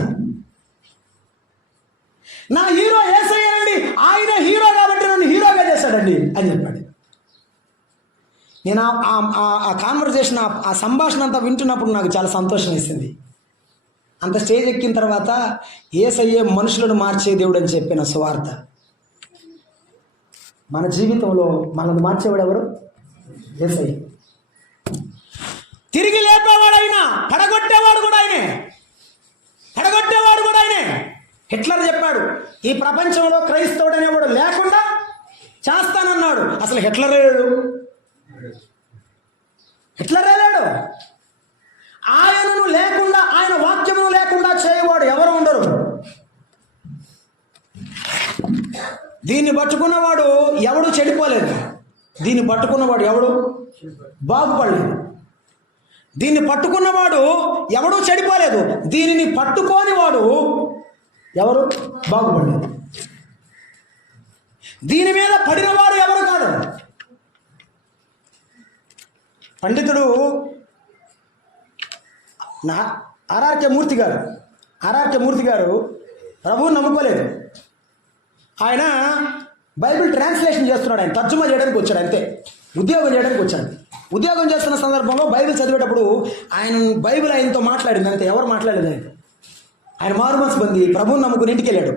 నా హీరో యేసయ్యేనండి, ఆయన హీరో కాబట్టి నన్ను హీరోగా చేశాడండి అని చెప్పాడు. నేను ఆ కాన్వర్జేషన్, ఆ సంభాషణ అంతా వింటున్నప్పుడు నాకు చాలా సంతోషం వేసింది. అంత స్టేజ్ ఎక్కిన తర్వాత యేసయ్యే మనుషులను మార్చే దేవుడు అని చెప్పిన సువార్త. మన జీవితంలో మనల్ని మార్చేవాడు ఎవరు? యేసయ్య. తిరిగి లేపేవాడైనా, పడగొట్టేవాడు కూడా ఆయనే, హిట్లర్ చెప్పాడు, ఈ ప్రపంచంలో క్రైస్తవుడు అనేవాడు లేకుండా చేస్తానన్నాడు. అసలు హిట్లరే లేడు. ఆయనను లేకుండా, ఆయన వాక్యమును లేకుండా చేయవాడు ఎవరు ఉండరు. దీన్ని పట్టుకున్నవాడు ఎవడు చెడిపోలేదు, దీన్ని పట్టుకున్నవాడు ఎవడు బాగుపడలేదు. దీన్ని పట్టుకున్నవాడు ఎవడూ చెడిపోలేదు, దీనిని పట్టుకోని వాడు ఎవరు బాగుపడలేదు. దీని మీద పడినవాడు ఎవరు కాదు. పండితుడు ఆర్ఆర్కే మూర్తి గారు ప్రభువుని నమ్ముకోలేదు. ఆయన బైబిల్ ట్రాన్స్లేషన్ చేస్తున్నాడు, ఆయన తర్జుమా చేయడానికి వచ్చాడు, అంతే, ఉద్యోగం చేయడానికి వచ్చాడు. ఉద్యోగం చేస్తున్న సందర్భంలో బైబిల్ చదివేటప్పుడు బైబిల్ ఆయనతో మాట్లాడింది అంతే, ఎవరు మాట్లాడలేదు. ఆయన మారు మనసు పొంది ప్రభువుని నమ్ముకుని ఇంటికి వెళ్ళాడు.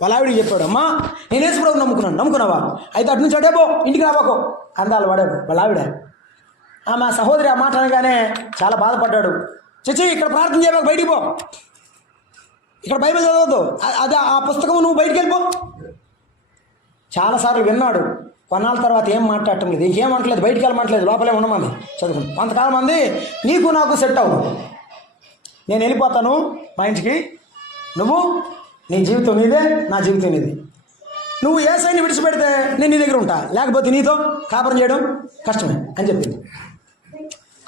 వాళ్ళ ఆవిడికి చెప్పాడు, అమ్మా నేను యేసు ప్రభువుని నమ్ముకున్నావా? అయితే అటు నుంచి అడేబో, ఇంటికి రాబోకో అందాలు వాడాడు వాళ్ళ ఆవిడ. మా సహోదరి ఆ మాట అనగానే చాలా బాధపడ్డాడు. చచ్చి ఇక్కడ ప్రార్థన చేయబాకు, బయటికి పో, ఇక్కడ బైబిల్ చదవద్దు, అది ఆ పుస్తకం నువ్వు బయటికి వెళ్ళిపో. చాలాసార్లు విన్నాడు. కొన్నాళ్ళ తర్వాత ఏం మాట్లాడటం లేదు, ఇంకేం అంటలేదు, బయటికి వెళ్ళమంటలేదు, లోపలే ఉండమంది చదువుకుని. కొంతకాలం మంది నీకు నాకు సెట్ అవ్వదు, నేను వెళ్ళిపోతాను మా ఇంటికి, నువ్వు నీ జీవితం నీదే, నా జీవితం నీది, నువ్వు యేసయ్యని విడిచిపెడితే నేను నీ దగ్గర ఉంటా, లేకపోతే నీతో కాపురం చేయడం కష్టమే అని చెప్పింది.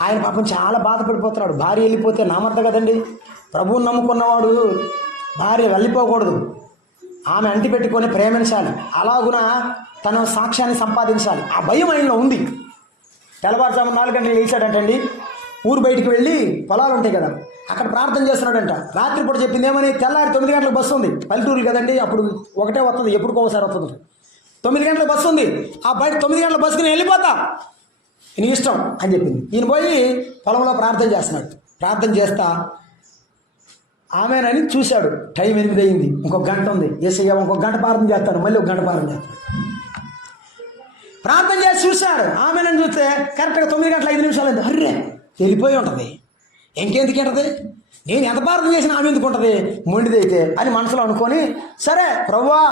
ఆయన పాపం చాలా బాధపడిపోతున్నాడు. భార్య వెళ్ళిపోతే నామర్ద కదండి. ప్రభువుని నమ్ముకున్నవాడు భార్య వెళ్ళిపోకూడదు, ఆమె అంటి పెట్టుకొని ప్రేమించాలి, అలాగున తన సాక్ష్యాన్ని సంపాదించాలి. ఆ భయం ఆయనలో ఉంది. తెల్లవారుజాము 4 గంటలకు లేచాడంటండి. ఊరు బయటికి వెళ్ళి పొలాలు ఉంటాయి కదా, అక్కడ ప్రార్థన చేస్తున్నాడంట. రాత్రిపూట చెప్పింది ఏమని, తెల్లారి 9 గంటలకు బస్సు ఉంది, పల్లెటూరు కదండి, అప్పుడు ఒకటే వస్తుంది, ఎప్పుడుకోసారి వస్తుంది. 9 గంటలకు బస్సు ఉంది, ఆ బయట 9 గంటల బస్సుకి నేను వెళ్ళిపోతా, నీ ఇష్టం అని చెప్పింది. ఈయన పోయి పొలంలో ప్రార్థన చేస్తున్నాడు. ప్రార్థన చేస్తా ఆమెనని చూశాడు. టైం 8 అయింది, ఇంకొక గంట ఉంది. యేసయ్య ఇంకొక గంట ప్రార్థన చేస్తాను, మళ్ళీ 1 గంట ప్రార్థన చేస్తాను. ప్రార్థన చేసి చూశాడు. ఆమెనని చూస్తే కరెక్ట్గా 9 గంటల 5 నిమిషాలు అయింది. అర్రే వెళ్ళిపోయి ఉంటుంది, ఇంకెందుకు ఉంటుంది, నేను ఎంత ప్రార్థన చేసినా ఆమె ఎందుకు ఉంటుంది, మొండిదైతే అని మనసులో అనుకొని, సరే ప్రభువా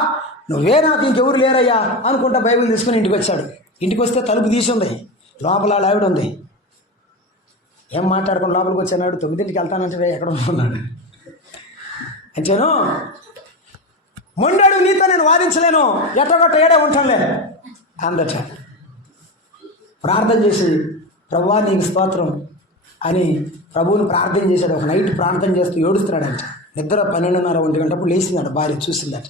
నువ్వే నాకు ఇంకెవరు లేరయ్యా అనుకుంటా బైబిల్ తీసుకుని ఇంటికి వచ్చాడు. ఇంటికి వస్తే తలుపు తీసి ఉంది, లోపల ఆవిడ ఉంది. ఏం మాట్లాడుకుని లోపలికి వచ్చాడు. 9ంటికి వెళ్తానంటే ఎక్కడ ఉన్నాడు అంచేను, మొండాడు నీతో నేను వాదించలేను, ఎట్టగొట్ట ఏడే ఉంటానులే అందట. ప్రార్థన చేసి ప్రభువా నీకు స్తోత్రం అని ప్రభువుని ప్రార్థన చేశాడు. ఒక నైట్ ప్రార్థన చేస్తూ ఏడుస్తున్నాడంట. నిద్ర 12:30 1 గంటప్పుడు లేచిందట. భార్య చూసిందట.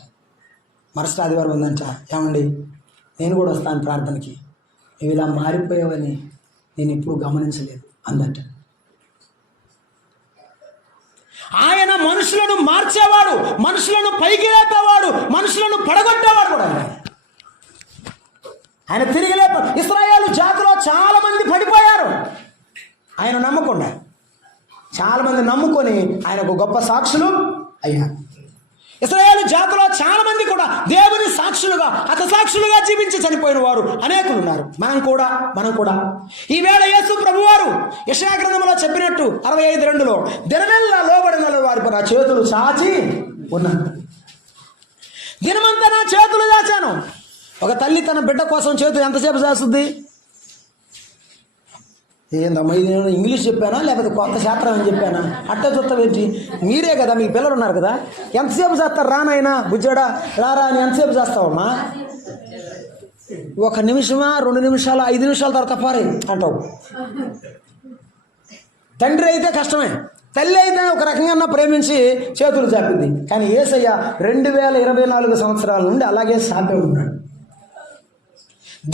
మరుసటి ఆదివారం ఉందంట. ఏమండి నేను కూడా వస్తాను ప్రార్థనకి, నువ్వు ఇలా మారిపోయావని నేను ఎప్పుడు గమనించలేదు అందట. ఆయన మనుషులను మార్చేవాడు, మనుషులను పైకి లేపేవాడు, మనుషులను పడగొట్టేవాడు కూడా. ఆయన తిరిగి లేప. ఇశ్రాయేలు జాతిలో చాలా మంది పడిపోయారు ఆయన నమ్మకుండా. చాలామంది నమ్ముకొని ఆయనకు గొప్ప సాక్షులు అయ్యారు. ఇశ్రాయేలు జాతిలో చాలా మంది కూడా దేవుని సాక్షులుగా హతసాక్షులుగా జీవించి చనిపోయిన వారు అనేకులు ఉన్నారు. మనం కూడా ఈవేళ యేసు ప్రభువారు యెషయా గ్రంథంలో చెప్పినట్టు 65:2 దినమెల్లా లోబడిన వారి నా చేతులు చాచి ఉన్నాను. దినమంతా నా చేతులు చాచాను. ఒక తల్లి తన బిడ్డ కోసం చేతులు ఎంతసేపు చేస్తుంది? ఏందమ్మా ఇది, నేను ఇంగ్లీష్ చెప్పానా లేకపోతే కొత్త శాస్త్రం అని చెప్పానా? అట్ట చూస్తావేంటి? మీరే కదా, మీకు పిల్లలు ఉన్నారు కదా, ఎంతసేపు చేస్తారు? రానైనా బుజ్జాడా రారా అని ఎంతసేపు చేస్తావమ్మా? 1 నిమిషమా, 2 నిమిషాలు, 5 నిమిషాల తర్వాత పారే అంటావు. తండ్రి అయితే కష్టమే, తల్లి అయితే ఒక రకంగా ప్రేమించి చేతులు చాపింది. కానీ యేసయ్య 2024 సంవత్సరాల నుండి అలాగే సాపే ఉన్నాడు.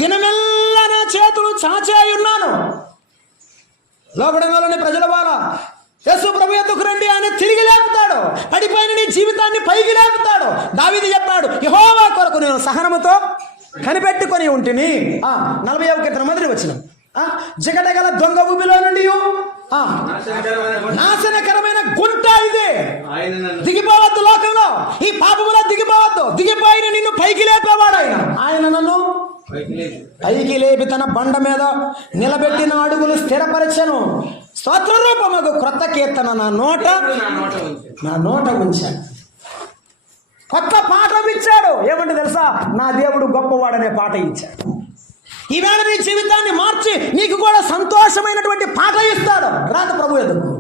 దినమెల్లా నా చేతులు చాచాయి ఉన్నాను. లోబడంలోని ప్రజల వాళ్ళ యేసు ప్రభు ఎద్దుకు రండి, ఆయన తిరిగి లేపుతాడు. పడిపోయిన నీ జీవితాన్ని పైకి లేపుతాడు. దావీదు చెప్పాడు, యెహోవా కొరకు నేను సహనముతో కనిపెట్టుకొని ఉంటిని. 40వ కీర్తన మొదటి వచనం. జిగటగల దొంగ ఊబిలో నుండి నాశనకరమైన గుంట ఇదే, దిగిపోవద్దు లోకంలో, ఈ పాపములో దిగిపోవద్దు. దిగిపోయిన నిన్ను పైకి లేపేవాడు ఆయన నన్ను పైకి లేపి తన బండ మీద నిలబెట్టిన అడుగులు స్థిరపరచను. స్తోత్ర రూపముకు క్రొత్త కీర్తన నా నోట ఉంచాడు. కొత్త పాట ఇచ్చాడు. ఏమంటే తెలుసా? నా దేవుడు గొప్పవాడనే పాట ఇచ్చాడు. ఈవేళ నీ జీవితాన్ని మార్చి నీకు కూడా సంతోషమైనటువంటి పాట ఇస్తాడు. రాత ప్రభు ఎదుగు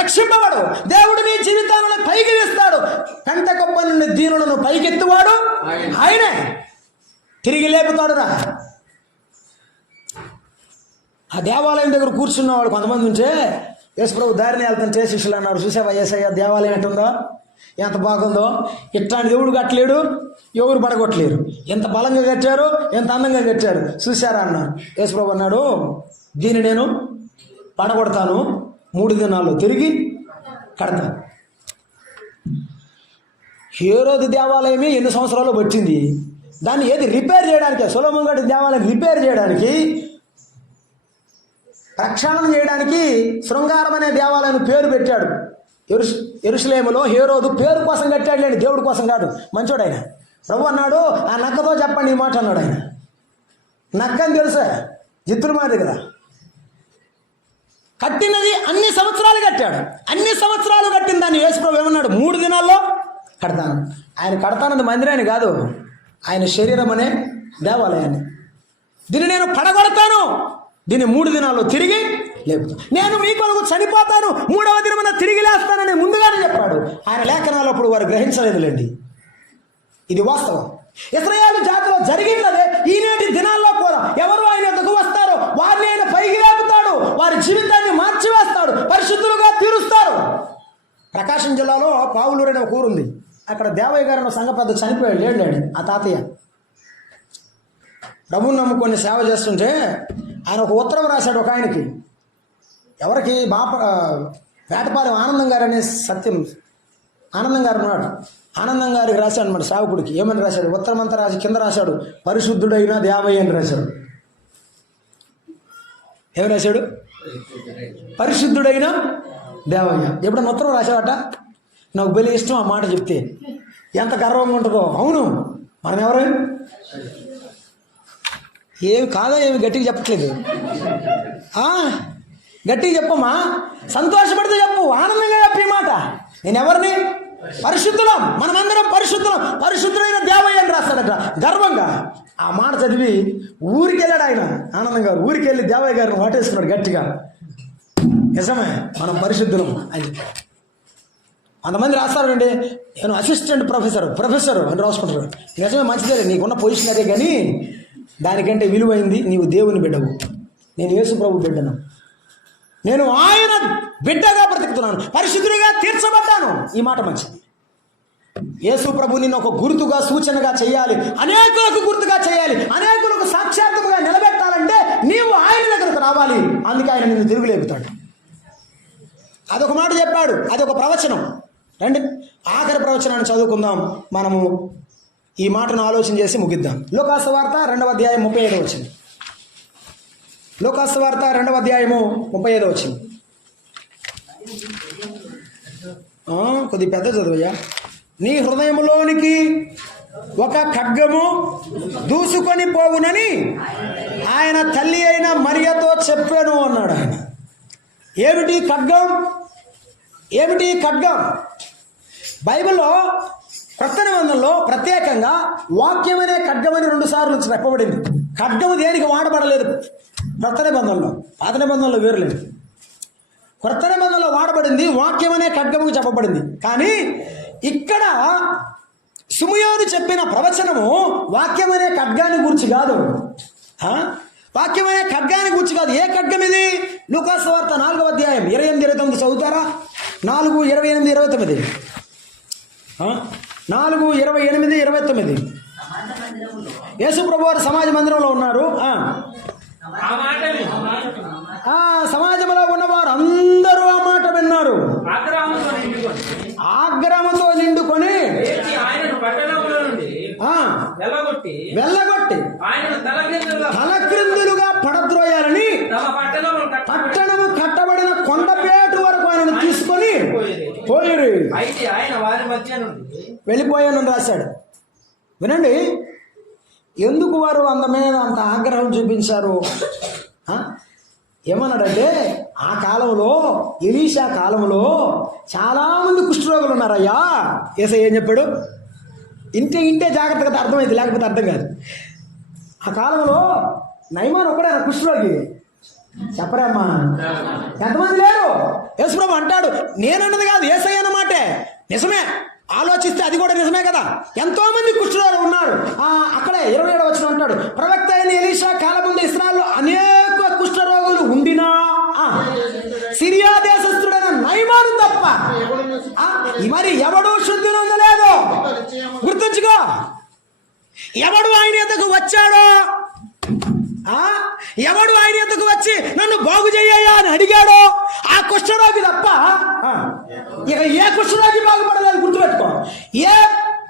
రక్షింపబడు. దేవుడు నీ జీవితాలను పైకి ఇస్తాడు. పెంట గొప్ప నుండి దీనులను పైకెత్తువాడు ఆయనే. తిరిగి లేపుతాడు రా. ఆ దేవాలయం దగ్గర కూర్చున్నవాడు కొంతమంది ఉంటే, యేసు ప్రభు దారిని వెళ్తుంటే శిష్యులు అన్నారు, చూసావా యేసయ్య దేవాలయం ఎట్టుందో, ఎంత బాగుందో, ఇట్లాంటి దేవుడు కట్టలేడు, ఎవరు పడగొట్టలేరు, ఎంత బలంగా కట్టారు, ఎంత అందంగా కట్టారు, చూసారా అన్నారు. యేసు ప్రభు అన్నాడు, దీన్ని నేను పడగొడతాను, 3 దినాల్లో తిరిగి కడతాను. హేరోదు దేవాలయమే ఎన్ని సంవత్సరాలు పట్టింది. దాన్ని ఏది రిపేర్ చేయడానికి, సొలొమోను గారి దేవాలయం రిపేర్ చేయడానికి ప్రక్షాళన చేయడానికి శృంగారం అనే దేవాలయం పేరు పెట్టాడు. యెరూషలేములో హేరోదు పేరు కోసం కట్టాడు లేండి, దేవుడి కోసం కాదు. మంచోడు ఆయన. ప్రభు అన్నాడు, ఆ నక్కతో చెప్పండి ఈ మాట అన్నాడు ఆయన. నక్క అని తెలుసా, జిత్తులు మాది కదా. కట్టినది అన్ని సంవత్సరాలు కట్టాడు. అన్ని సంవత్సరాలు కట్టిన దాన్ని యేసు ప్రభు ఏమన్నాడు, 3 దినాల్లో కడతాను. ఆయన కడతానది మందిరాన్ని కాదు, ఆయన శరీరం అనే దేవాలయాన్ని. దీన్ని నేను పడగొడతాను, దీన్ని 3 దినాల్లో తిరిగి లేపుతాను. నేను మీ కొరకు చనిపోతాను, 3వ దినమున తిరిగి లేస్తానని ముందుగానే చెప్పాడు. ఆయన లేఖనాలు అప్పుడు వారు గ్రహించలేదులేండి. ఇది వాస్తవం. ఇశ్రాయేలు జాతిలో జరిగినదే ఈనేటి దినాల్లో కూడా ఎవరు ఆయన ఎదుగు వస్తారో వారిని ఆయన పైకి లేపుతాడు, వారి జీవితాన్ని మార్చివేస్తాడు, పరిశుద్ధులుగా తీరుస్తారు. ప్రకాశం జిల్లాలో పావులూరు అనే ఒక ఊరుంది. అక్కడ దేవయ్య గారు సంఘ పెద్ద చనిపోయాడు, లేడు ఆ తాతయ్య. ప్రభువుని నమ్ముకొని సేవ చేస్తుంటే ఆయన ఒక ఉత్తరం రాశాడు ఒక ఆయనకి. ఎవరికి? వేటపాలెం ఆనందం గారు అనే సత్యం ఆనందం గారు ఉన్నాడు. ఆనందం గారికి రాశాడు అనమాట సేవకుడికి. ఏమని రాశాడు? ఉత్తరం అంతా రాసి కింద రాశాడు, పరిశుద్ధుడైన దేవయ్య అని రాశాడు. ఏమి రాశాడు? పరిశుద్ధుడైన దేవయ్య. ఎప్పుడన్నా ఉత్తరం రాశావట? నాకు బలి ఇష్టం ఆ మాట చెప్తే. ఎంత గర్వంగా ఉంటుందో. అవును, మనం ఎవరు? ఏమి కాదా, ఏమి గట్టిగా చెప్పట్లేదు. గట్టిగా చెప్పమ్మా, సంతోషపడితే చెప్పు, ఆనందంగా చెప్పు ఈ మాట. నేను ఎవరిని? పరిశుద్ధులం, మనమందరం పరిశుద్ధులం, పరిశుద్ధుడైన దేవయ్య అని రాస్తాడట గర్వంగా. ఆ మాట చదివి ఊరికి వెళ్ళాడు ఆయన. ఆనందం గారు ఊరికి వెళ్ళి దేవయ్య గారిని వాటేసుకున్నాడు గట్టిగా. నిజమే, మనం పరిశుద్ధులం అని. కొంతమంది రాస్తారండి, నేను అసిస్టెంట్ ప్రొఫెసర్ అని రాసుకుంటారు. నిజమే, మంచిదే, నీకున్న పొజిషన్ అదే. కానీ దానికంటే విలువైంది నీవు దేవుని బిడ్డవు. నేను యేసు ప్రభు బిడ్డను, నేను ఆయన బిడ్డగా బ్రతుకుతున్నాను, పరిశుద్ధుడిగా తీర్చబడ్డాను. ఈ మాట మంచిది. యేసు ప్రభు నిన్ను ఒక గుర్తుగా, సూచనగా చేయాలి, అనేకులకు గుర్తుగా చేయాలి, అనేకులకు సాక్షాత్తుగా నిలబెట్టాలంటే నీవు ఆయన దగ్గరకు రావాలి. అందుకే ఆయన నిన్ను తిరుగులేపుతాడు. అదొక మాట చెప్పాడు, అదొక ప్రవచనం. రండి ఆఖరి ప్రవచనాన్ని చదువుకుందాం. మనము ఈ మాటను ఆలోచన చేసి ముగిద్దాం. లోకాసు వార్త 2వ అధ్యాయం 35 వచ్చింది. లోకాసు వార్త 2వ అధ్యాయము 35 వచ్చింది. కొద్ది పెద్ద చదువయ్యా. నీ హృదయంలోనికి ఒక ఖడ్గము దూసుకొని పోవునని ఆయన తల్లి అయిన మరియతో చెప్పాను అన్నాడు ఆయన. ఏమిటి ఖడ్గం? ఏమిటి ఖడ్గం? బైబిల్లో కొత్త నిబంధనలో ప్రత్యేకంగా వాక్యం అనే ఖడ్గం అని 2 సార్లు చెప్పబడింది. ఖడ్గము దేనికి వాడబడలేదు కొత్త నిబంధనలో, పాత నిబంధనలో వేరులేదు. కొత్త నిబంధనలో వాడబడింది వాక్యం అనే ఖడ్గముకు చెప్పబడింది. కానీ ఇక్కడ సిమియోను చెప్పిన ప్రవచనము వాక్యం అనే ఖడ్గాన్ని గురించి కాదు. వాక్యం అనే ఖడ్గాన్ని గురించి కాదు. ఏ ఖడ్గం ఇది? లూకాసు వార్త 4వ అధ్యాయం 28-29 చదువుతారా? 4:28-29. 4:28-29. యేసు ప్రభు వారు సమాజ మందిరంలో ఉన్నారు. సమాజంలో ఉన్నవారు అందరూ ఆ మాట విన్నారు. ఆగ్రహంతో నిండుకొని వెళ్ళగొట్టి తలక్రిందులుగా పడద్రోయాలని పట్టణము కట్టబడిన కొండపేటు వరకు ఆయనను తీసుకొని పోయిరు. వెళ్ళిపోయానని రాశాడు. వినండి, ఎందుకు వారు అంత ఆగ్రహం చూపించారు? ఏమన్నాడంటే, ఆ కాలంలో, ఎలీషా కాలంలో చాలామంది కుష్ఠరోగులు ఉన్నారయ్యా. యేసయ్య ఏం చెప్పాడు? ఇంటే జాగ్రత్తగా అర్థమైంది, లేకపోతే అర్థం కాదు. ఆ కాలంలో నయమాన్ ఒకడే కుష్ఠరోగి. చెప్పరేమ్మా, ఎంతమంది లేరు? యేసుప్రభు అంటాడు, నేనన్నది కాదు, యేసయ్య అన్నమాటే. నిజమే, ఆలోచిస్తే అది కూడా నిజమే కదా. ఎంతో మంది కుష్ఠరోగులు ఉన్నారు. అక్కడే 27వ వచనం అంటాడు, ప్రవక్త అయిన ఎలీషా కాలముందు ఇశ్రాయేలులో అనేక కుష్ఠరోగులు ఉండినా సిరియా దేశస్థుడైన నయమాను తప్ప మరి ఎవడు శుద్ధి నొందలేదు. గుర్తుంచుకో, ఎవడు ఆయన ఎద్దకు వచ్చాడో, ఎవడు ఆయన ఎద్దకు వచ్చి నన్ను బాగు చేయ్యా అని అడిగాడో ఆ కుష్ఠరోగి తప్ప ఇక ఏ కుష్ఠరోగి బాగుపడలేదు. గుర్తుపెట్టుకో, ఏ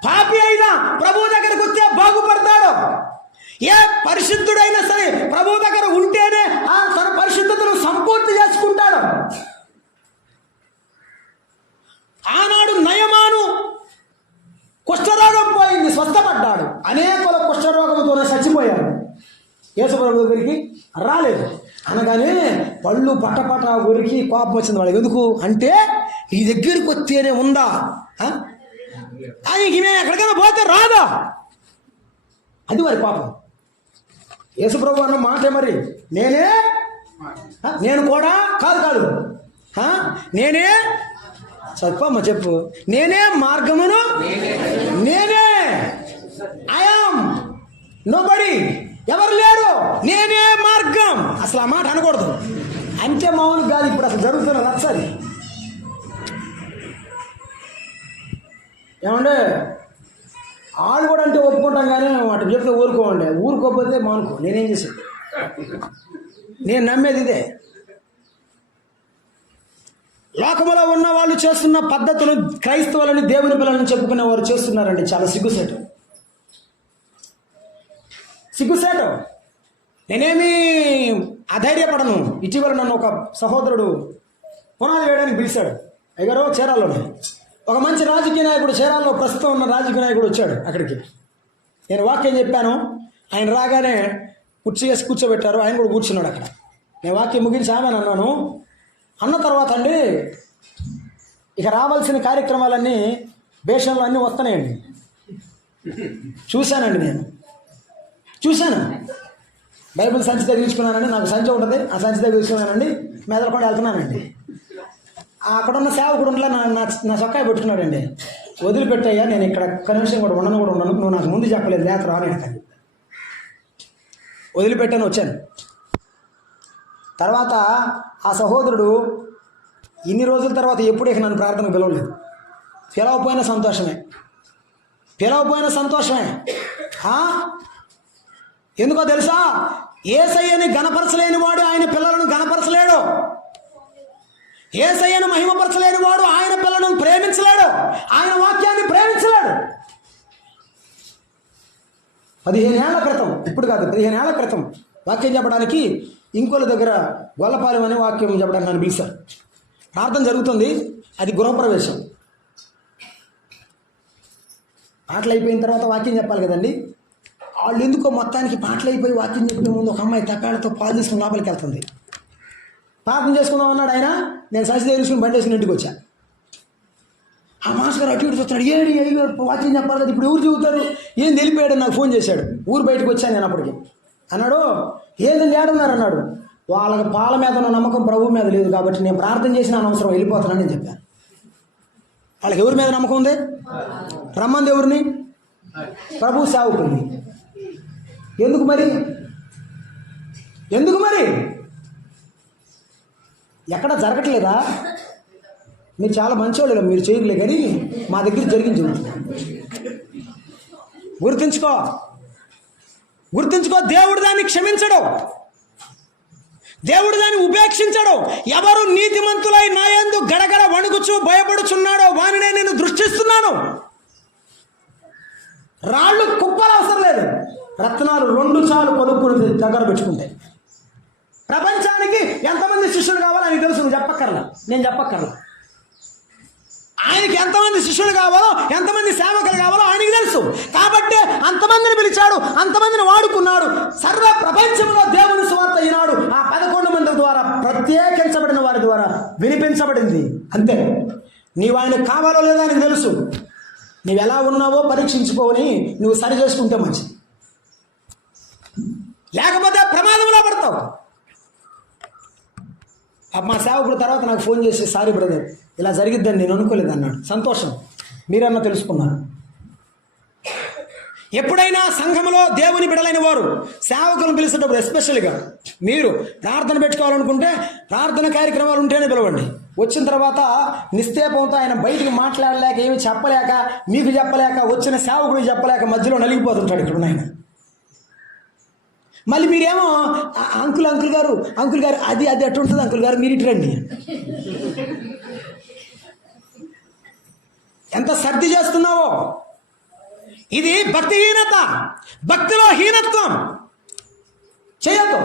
పాపి అయినా ప్రభు దగ్గరకు వస్తే బాగుపడతాడు. ఏ పరిశుద్ధుడైనా సరే ప్రభు దగ్గర ఉంటేనే తన పరిశుద్ధతను రాలేదు అనగానే పళ్ళు పటపట ఉరికి కోపం వచ్చింది వాళ్ళకి. ఎందుకు అంటే నీ దగ్గరికి వస్తేనే ఉందా, ఆయనకి నేను ఎక్కడికైనా పోతే రాదా, అది మరి పాపం. యేసుప్రభు అన్న మాట మరి నేను కూడా కాదు నేనే చెప్పమ్మా చెప్పు, నేనే మార్గమును, నేనే ఐయామ్ నోబడి, ఎవరు లేరు, నేనే మార్గం. అసలు ఆ మాట అనకూడదు అంటే మామూలు కాదు. ఇప్పుడు అసలు జరుగుతున్న రచ్చది. ఏమంటే వాళ్ళు కూడా అంటే ఒప్పుకుంటాం కానీ వాటి చెప్తే ఊరుకోండి, ఊరుకోకపోతే మానుకో. నేనేం చేశాను, నేను నమ్మేది ఇదే. లోకములో ఉన్న వాళ్ళు చేస్తున్న పద్ధతులు క్రైస్తవులని దేవుని పిల్లలని చెప్పుకునే వారు చేస్తున్నారండి. చాలా సిగ్గుసేటు. నేనేమి అధైర్యపడను. ఇటీవల నన్ను ఒక సహోదరుడు పునాది వేయడానికి పిలిచాడు. అయ్యారో చీరాల్లోనే ఒక మంచి రాజకీయ నాయకుడు, చీరాల్లో ప్రస్తుతం ఉన్న రాజకీయ నాయకుడు వచ్చాడు అక్కడికి. నేను వాక్యం చెప్పాను, ఆయన రాగానే కుర్చీ వేసి కూర్చోబెట్టారు, ఆయన కూడా కూర్చున్నాడు అక్కడ. నేను వాక్యం ముగించి ఆమెను అన్నాను. అన్న తర్వాత అండి ఇక రావాల్సిన కార్యక్రమాలన్నీ దేశంలో అన్నీ వస్తున్నాయండి. చూశానండి, నేను చూశాను. బైబిల్ సంచి దగ్గర తీసుకున్నానండి, నాకు సంచి ఉంటుంది, ఆ సంచి దగ్గర తీసుకున్నానండి, మెదలకుండా వెళ్తున్నానండి. అక్కడున్న సేవకుడు నా చొక్కాయ పెట్టుకున్నాడండి. వదిలిపెట్టయ్యా, నేను ఇక్కడ ఒక్క నిమిషం కూడా ఉండను, నువ్వు నాకు ముందు చెప్పలేదు, లేక రానేట వదిలిపెట్టాను, వచ్చాను. తర్వాత ఆ సహోదరుడు ఇన్ని రోజుల తర్వాత ఎప్పుడు ఇక నన్ను ప్రార్థనకు పిలవలేదు. పిలవపోయిన సంతోషమే. ఎందుకో తెలుసా, యేసయ్యని గణపరచలేని వాడు ఆయన పిల్లలను గణపరచలేడు. యేసయ్యను మహిమపరచలేని వాడు ఆయన పిల్లలను ప్రేమించలేడు, ఆయన వాక్యాన్ని ప్రేమించలేడు. 15 ఏళ్ల క్రితం, ఇప్పుడు కాదు 15 ఏళ్ల క్రితం వాక్యం చెప్పడానికి ఇంకోళ్ళ దగ్గర గొల్లపాలెం అనే వాక్యం చెప్పడానికి నన్ను పిలిచారు. ప్రార్థన జరుగుతుంది, అది గృహప్రవేశం. పాటలు అయిపోయిన తర్వాత వాక్యం చెప్పాలి కదండి. వాళ్ళు ఎందుకో మొత్తానికి పాటలు అయిపోయి వాక్యం చెప్పిన ముందు ఒక అమ్మాయి తప్పాళ్ళతో పాలు తీసుకుని లోపలికి వెళ్తుంది. ప్రార్థన చేసుకుందాం అన్నాడు ఆయన. నేను ససి తీసుకుని బండి వేసుకుని ఇంటికి వచ్చా. ఆ మాస్టర్ గారు అటు ఇటు చూస్తున్నాడు. అయ్యో వాక్యం చెప్పాలి కదా, ఇప్పుడు ఎవరు చెబుతారు, ఏం తెలిపాడు. నాకు ఫోన్ చేశాడు. ఊరు బయటకు వచ్చాను నేను అప్పటికి. అన్నాడు, ఏదండి ఏడున్నారు అన్నాడు. వాళ్ళకి పాల మీద ఉన్న నమ్మకం ప్రభు మీద లేదు కాబట్టి నేను ప్రార్థన చేసిన అనవసరం, వెళ్ళిపోతున్నాను నేను చెప్పాను. వాళ్ళకి ఎవరి మీద నమ్మకం ఉంది? రమ్మంది ఎవరిని? ప్రభు సేవకుల్ని. ఎందుకు మరి ఎక్కడ జరగట్లేదా? మీరు చాలా మంచివాళ్ళు, మీరు చేయలే, కానీ మా దగ్గర జరిగింది. గుర్తుంచుకో, దేవుడు దాన్ని క్షమించడు, దేవుడు దాన్ని ఉపేక్షించడు. ఎవరు నీతిమంతులై నా యందు గడగడ వణుకుచు భయపడుచున్నాడో వానినే నేను దృష్టిస్తున్నాను. రాళ్ళు కుప్పలు అవసరం లేదు, రత్నాలు 2 సార్లు కొనుక్కుని దగ్గర పెట్టుకుంటే. ప్రపంచానికి ఎంతమంది శిష్యులు కావాలో ఆయనకు తెలుసు, నువ్వు చెప్పక్కర్లా, నేను చెప్పక్కర్లా. ఆయనకి ఎంతమంది శిష్యులు కావాలో, ఎంతమంది సేవకులు కావాలో ఆయనకి తెలుసు. కాబట్టి అంతమందిని పిలిచాడు, అంతమందిని వాడుకున్నాడు. సర్వ ప్రపంచంలో దేవుని సువార్త ఈనాడు ఆ 11 మంది ద్వారా, ప్రత్యేకించబడిన వారి ద్వారా వినిపించబడింది. అంతే. నీవు ఆయనకు కావాలో లేదో ఆయనకు తెలుసు. నువ్వు ఎలా ఉన్నావో పరీక్షించుకొని నువ్వు సరి చేసుకుంటే మంచిది, లేకపోతే ప్రమాదంలో పడతావు. మా సేవకుడు తర్వాత నాకు ఫోన్ చేసి, సారీ బ్రదర్, ఇలా జరిగిద్దని నేను అనుకోలేదు అన్నాడు. సంతోషం, మీరన్నా తెలుసుకున్నారు. ఎప్పుడైనా సంఘంలో దేవుని బిడలైన వారు సేవకులను పిలిచేటప్పుడు, ఎస్పెషల్గా మీరు ప్రార్థన పెట్టుకోవాలనుకుంటే ప్రార్థన కార్యక్రమాలు ఉంటేనే పిలవండి. వచ్చిన తర్వాత నిస్తేపంతో ఆయన బయటికి మాట్లాడలేక, ఏమి చెప్పలేక, మీకు చెప్పలేక, వచ్చిన సేవకుడికి చెప్పలేక మధ్యలో నలిగిపోతుంటాడు ఇక్కడ ఆయన. మళ్ళీ మీరేమో అంకుల్ గారు అది ఎట్టు ఉంటుంది అంకుల్ గారు, మీరు ఇటు రండి. ఎంత సర్ది చేస్తున్నావో. ఇది భక్తిహీనత, భక్తిలో హీనత్వం. చేయొద్దు.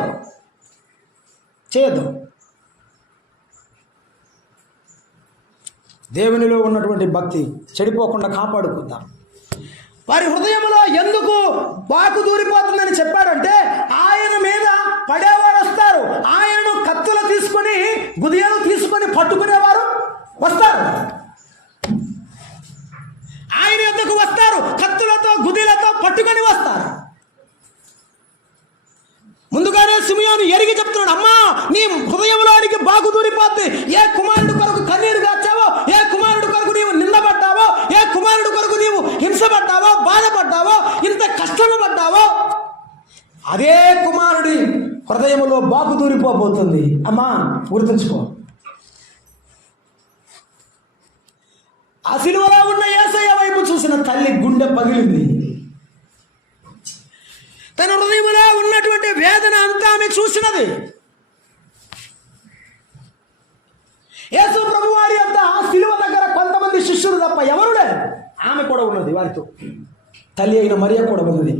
దేవునిలో ఉన్నటువంటి భక్తి చెడిపోకుండా కాపాడుకుందాం. వారి హృదయంలో ఎందుకు వాకు దూరిపోతుందని చెప్పాడంటే ఆయన మీద పడేవారు వస్తారు, ఆయనను కత్తులు తీసుకొని గుదియలు తీసుకొని పట్టుకునేవారు వస్తారు. ఆయన యొద్దకు వస్తారు, కత్తులతో గుదిలతో పట్టుకొని వస్తారు. ముందుగానే సిమియోను ఎరిగి చెప్తున్నాడు, అమ్మా నీ హృదయంలోనికి బాగు దూరిపోద్ది. ఏ కుమారుడు కొరకు కన్నీరు గాచావో, ఏ కుమారుడు కొరకు నీవు నిందపడ్డావో, ఏ కుమారుడు కొరకు నీవు హింసపడ్డావో, బాధపడ్డావో, ఇంత కష్టము పడ్డావో, అదే కుమారుడి హృదయంలో బాగు దూరిపోబోతుంది. అమ్మా గుర్తుంచుకో. ఆ సిలువలో ఉన్న యేసయ్య వైపు చూసిన తల్లి గుండె పగిలింది. తన హృదయంలో ఉన్నటువంటి వేదన అంతా ఆమె చూసినది. యేసు ప్రభు వారి అంతా సిలువ దగ్గర కొంతమంది శిష్యులు తప్ప ఎవరు లేరు. ఆమె కూడా ఉన్నది, వారితో తల్లి అయిన మరియ కూడా ఉన్నది.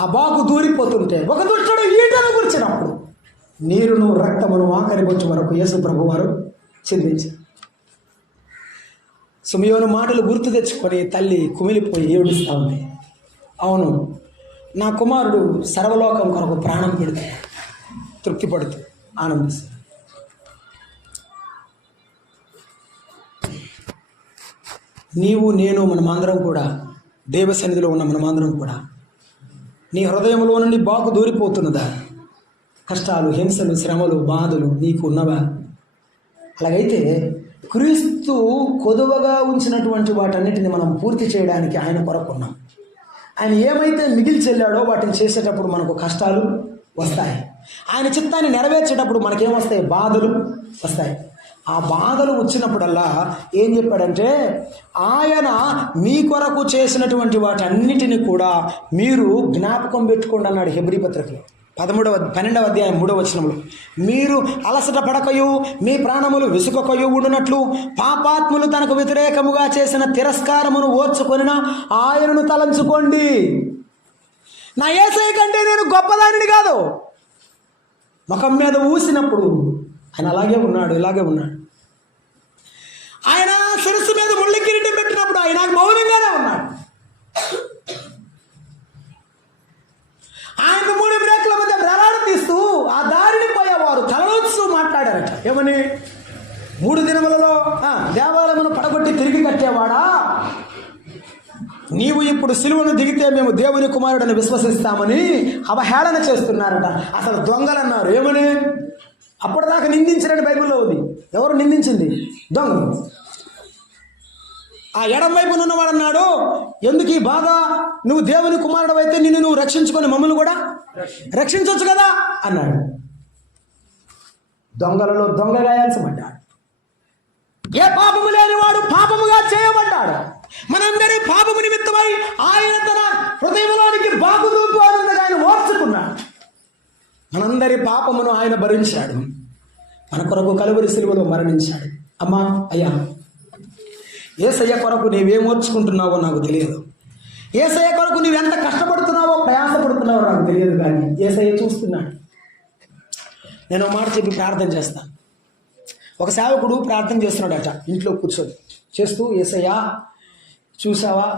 ఆ బాగు దూరిపోతుంటే ఒక దుష్టుడు ఈటను గుర్చినప్పుడు నీరును రక్తమును ఆఖరి బొచ్చు వరకు యేసు ప్రభు వారు చిందించారు. సిమియోను మాటలు గుర్తు తెచ్చుకొని తల్లి కుమిలిపోయి ఏడుస్తూ ఉంది. అవును, నా కుమారుడు సర్వలోకం కొరకు ప్రాణం పెడుతూ తృప్తిపడుతూ ఆనందిస్తాడు. నీవు నేను మనమందరం కూడా దేవ సన్నిధిలో ఉన్న మనమందరం కూడా నీ హృదయంలో నుండి బాగు దూరిపోతున్నదా? కష్టాలు, హింసలు, శ్రమలు, బాధలు నీకు ఉన్నవా? అలాగైతే క్రీస్తు కొదువగా ఉంచినటువంటి వాటన్నిటిని మనం పూర్తి చేయడానికి ఆయన కొరకు ఉన్నాం. ఆయన ఏమైతే మిగిల్చి వెళ్ళాడో వాటిని చేసేటప్పుడు మనకు కష్టాలు వస్తాయి. ఆయన చిత్తాన్ని నెరవేర్చేటప్పుడు మనకేమొస్తాయి? బాధలు వస్తాయి. ఆ బాధలు వచ్చినప్పుడల్లా ఏం చెప్పాడంటే, ఆయన మీ కొరకు చేసినటువంటి వాటన్నిటిని కూడా మీరు జ్ఞాపకం పెట్టుకోండి అన్నాడు హెబ్రీ పత్రికలో 12వ అధ్యాయం 3వ వచనంలో. మీరు అలసట పడకయు మీ ప్రాణములు విసుకకయు ఉండునట్లు పాపాత్ములు తనకు వ్యతిరేకముగా చేసిన తిరస్కారమును ఓర్చుకొనిన ఆయనను తలంచుకోండి. నా యేసయ్య కంటే నేను గొప్పదానిని కాదు. ముఖం మీద ఊసినప్పుడు ఆయన అలాగే ఉన్నాడు, ఇలాగే ఉన్నాడు. ఆయన శిరస్సు మీద ముళ్ళ కిరీటం పెట్టినప్పుడు ఆయన మౌనంగానే ఉన్నాడు. ఆయన 3 బ్రేకుల మధ్య వేలాడం తీస్తూ ఆ దారిని పోయేవారు తలలోస్తూ మాట్లాడారట. ఏమని? 3 దినములలో దేవాలయమును పడగొట్టి తిరిగి కట్టేవాడా, నీవు ఇప్పుడు సిలువను దిగితే మేము దేవుని కుమారుడని విశ్వసిస్తామని అవహేళన చేస్తున్నారట. అసలు దొంగలన్నారు. ఏమని? అప్పటిదాకా నిందించినట్టు బైబిల్లో ఉంది. ఎవరు నిందించింది? దొంగలు. ఆ ఎడం వైపున ఉన్నవాడు అన్నాడు, ఎందుకు ఈ బాధ? నువ్వు దేవుని కుమారుడు అయితే నిన్ను నువ్వు రక్షించుకొని మమ్మల్ని కూడా రక్షించవచ్చు కదా అన్నాడు. దొంగలలో దొంగగా ఎంచబడ్డాడు. ఏ పాపము లేనివాడు పాపముగా చేయబడ్డాడు. మనందరి పాపము నిమిత్తమై ఆయన తన హృదయంలోనికి బాగుదూకు ఆనందగా ఆయన ఓర్చుకున్నాడు. మనందరి పాపమును ఆయన భరించాడు. మన కొరకు కలువరి సిలువలో మరణించాడు. అమ్మా, అయ్యా, యేసయ్య కొరకు నీవేం ఓర్చుకుంటున్నావో నాకు తెలియదు. యేసయ్య కొరకు నువ్వెంత కష్టపడుతున్నావో, ప్రయాసపడుతున్నావో నాకు తెలియదు. కానీ యేసయ్య చూస్తున్నాడు. నేను మాట చెప్పి ప్రార్థన చేస్తాను. ఒక సేవకుడు ప్రార్థన చేస్తున్నాడట ఇంట్లో కూర్చొని చేస్తూ, యేసయ్య చూసావా,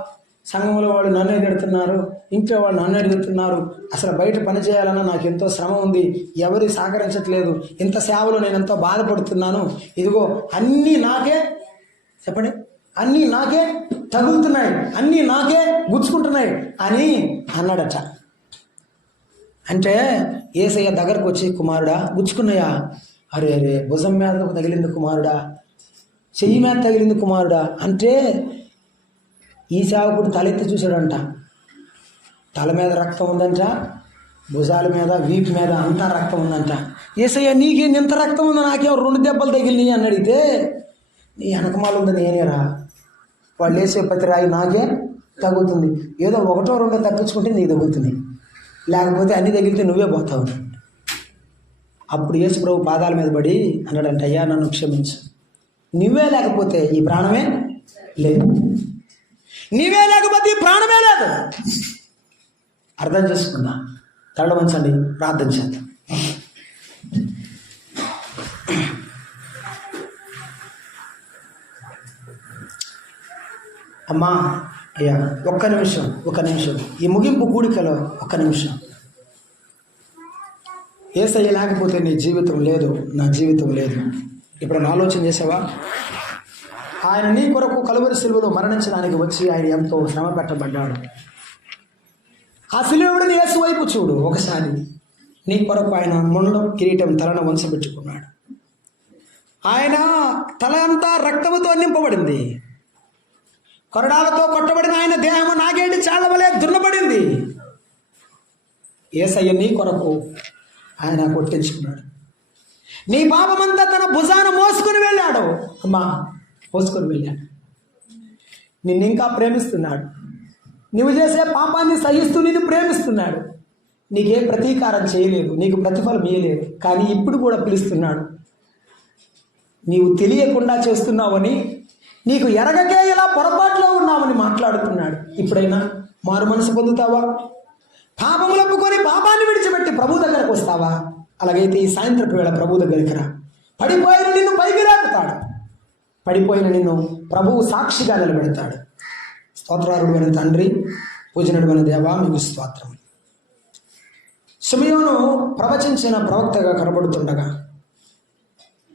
సంఘంలో వాళ్ళు నన్ను ఎదుగుతున్నారు, ఇంట్లో వాళ్ళు నన్ను ఎదుగుతున్నారు, అసలు బయట పని చేయాలన్నా నాకు ఎంతో శ్రమ ఉంది, ఎవరు సహకరించట్లేదు, ఇంత సేవలో నేను ఎంతో బాధపడుతున్నాను, ఇదిగో అన్నీ నాకే, చెప్పండి, అన్నీ నాకే తగులుతున్నాయి, అన్నీ నాకే గుచ్చుకుంటున్నాయి అని అన్నాడట. అంటే యేసయ్య దగ్గరకు వచ్చి, కుమారుడా గుచ్చుకున్నాయా? అరే అరే, భుజం మీద తగిలింది కుమారుడా, చెయ్యి మీద తగిలింది కుమారుడా అంటే ఈ సేవకుడు తలెత్తి చూశాడంట. తల మీద రక్తం ఉందంట, భుజాల మీద, వీపు మీద అంతా రక్తం ఉందంట. యేసయ్య నీకేం ఇంత రక్తం ఉందా? నాకేమో 2 దెబ్బలు తగిలినాయి అని అడిగితే, నీ వెనకమాల ఉంది నేనేరా, వాళ్ళు వేసే ప్రతి రాయి నాకే తగ్గుతుంది, ఏదో 1 2 తప్పించుకుంటే నీకు తగ్గుతుంది, లేకపోతే అన్ని తగిలితే నువ్వే పోతావు. అప్పుడు యేసు ప్రభు పాదాల మీద పడి అన్నాడంట, అయ్యా నన్ను క్షమించు, నువ్వే లేకపోతే ఈ ప్రాణమే లేదు, నీవే లేకపోతే ఈ ప్రాణమే లేదు. అర్థం చేసుకుందా? తల వంచండి, ప్రార్థన చేద్దాం. అమ్మా, అయ్యా, ఒక్క నిమిషం ఈ ముగింపు కూడికలో ఒక్క నిమిషం. యేసయ్య లేకపోతే నీ జీవితం లేదు, నా జీవితం లేదు. ఇప్పుడు ఆలోచన చేసావా? ఆయన నీ కొరకు కలువరి సిలువలో మరణించడానికి వచ్చి ఆయన ఎంతో శ్రమ పెట్టబడ్డాడు. ఆ సిలువని యేసు వైపు చూడు ఒకసారి. నీ కొరకు ఆయన ముండం కిరీటం తలను వంచబెట్టుకున్నాడు. ఆయన తల అంతా రక్తముతో నింపబడింది. కొరడాలతో కొట్టబడిన ఆయన దేహము నాగేటి చాళ్ల వలె దున్నబడింది. యేసయ్య నీ కొరకు ఆయన కొట్టించుకున్నాడు. నీ పాపమంతా తన భుజాన మోసుకొని వెళ్ళాడు. అమ్మా, మోసుకొని వెళ్ళాడు. నిన్ను ఇంకా ప్రేమిస్తున్నాడు. నువ్వు చేసే పాపాన్ని సహిస్తూ నిన్ను ప్రేమిస్తున్నాడు. నీకే ప్రతీకారం చేయలేదు, నీకు ప్రతిఫలం ఇయ్యలేదు, కానీ ఇప్పుడు కూడా పిలుస్తున్నాడు. నీవు తెలియకుండా చేస్తున్నావని, నీకు ఎరగకే ఇలా పొరపాట్లో ఉన్నావని మాట్లాడుతున్నాడు. ఇప్పుడైనా మారు మనసు పొందుతావా? పాపములు ఒప్పుకొని పాపాన్ని విడిచిపెట్టి ప్రభు దగ్గరకు వస్తావా? అలాగైతే ఈ సాయంత్రపు వేళ ప్రభు దగ్గరికి రా. పడిపోయిన నిన్ను పైకి రాకుతాడు. పడిపోయిన నిన్ను ప్రభువు సాక్షిగా నిలబెడతాడు. స్తోత్రారుడు అయిన తండ్రి, పూజనుడు అయిన దేవా, మీకు స్తోత్రం. సిమియోను ప్రవచించిన ప్రవక్తగా కనబడుతుండగా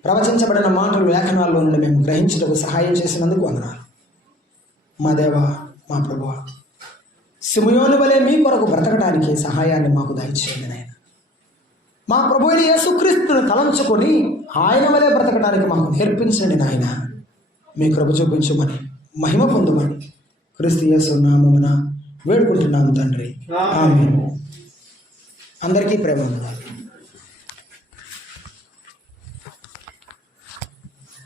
ప్రవచించబడిన మాటలు లేఖనాల్లో నుండి మేము గ్రహించుటకు సహాయం చేసినందుకు వందనాలు. మా దేవా, మా ప్రభువా, సిమియోను వలె మీ కొరకు బ్రతకడానికి సహాయాన్ని మాకు దయచేయండి నాయన. మా ప్రభు అయిన యేసుక్రీస్తును తలంచుకొని ఆయన వలె బ్రతకడానికి మాకు నేర్పించండి నాయన. మీ కృప చూపించమని, మహిమ పొందమని క్రీస్తు యేసు నామమున వేడుకుంటున్నాము తండ్రి. ఆమేన్. అందరికీ ప్రేమ.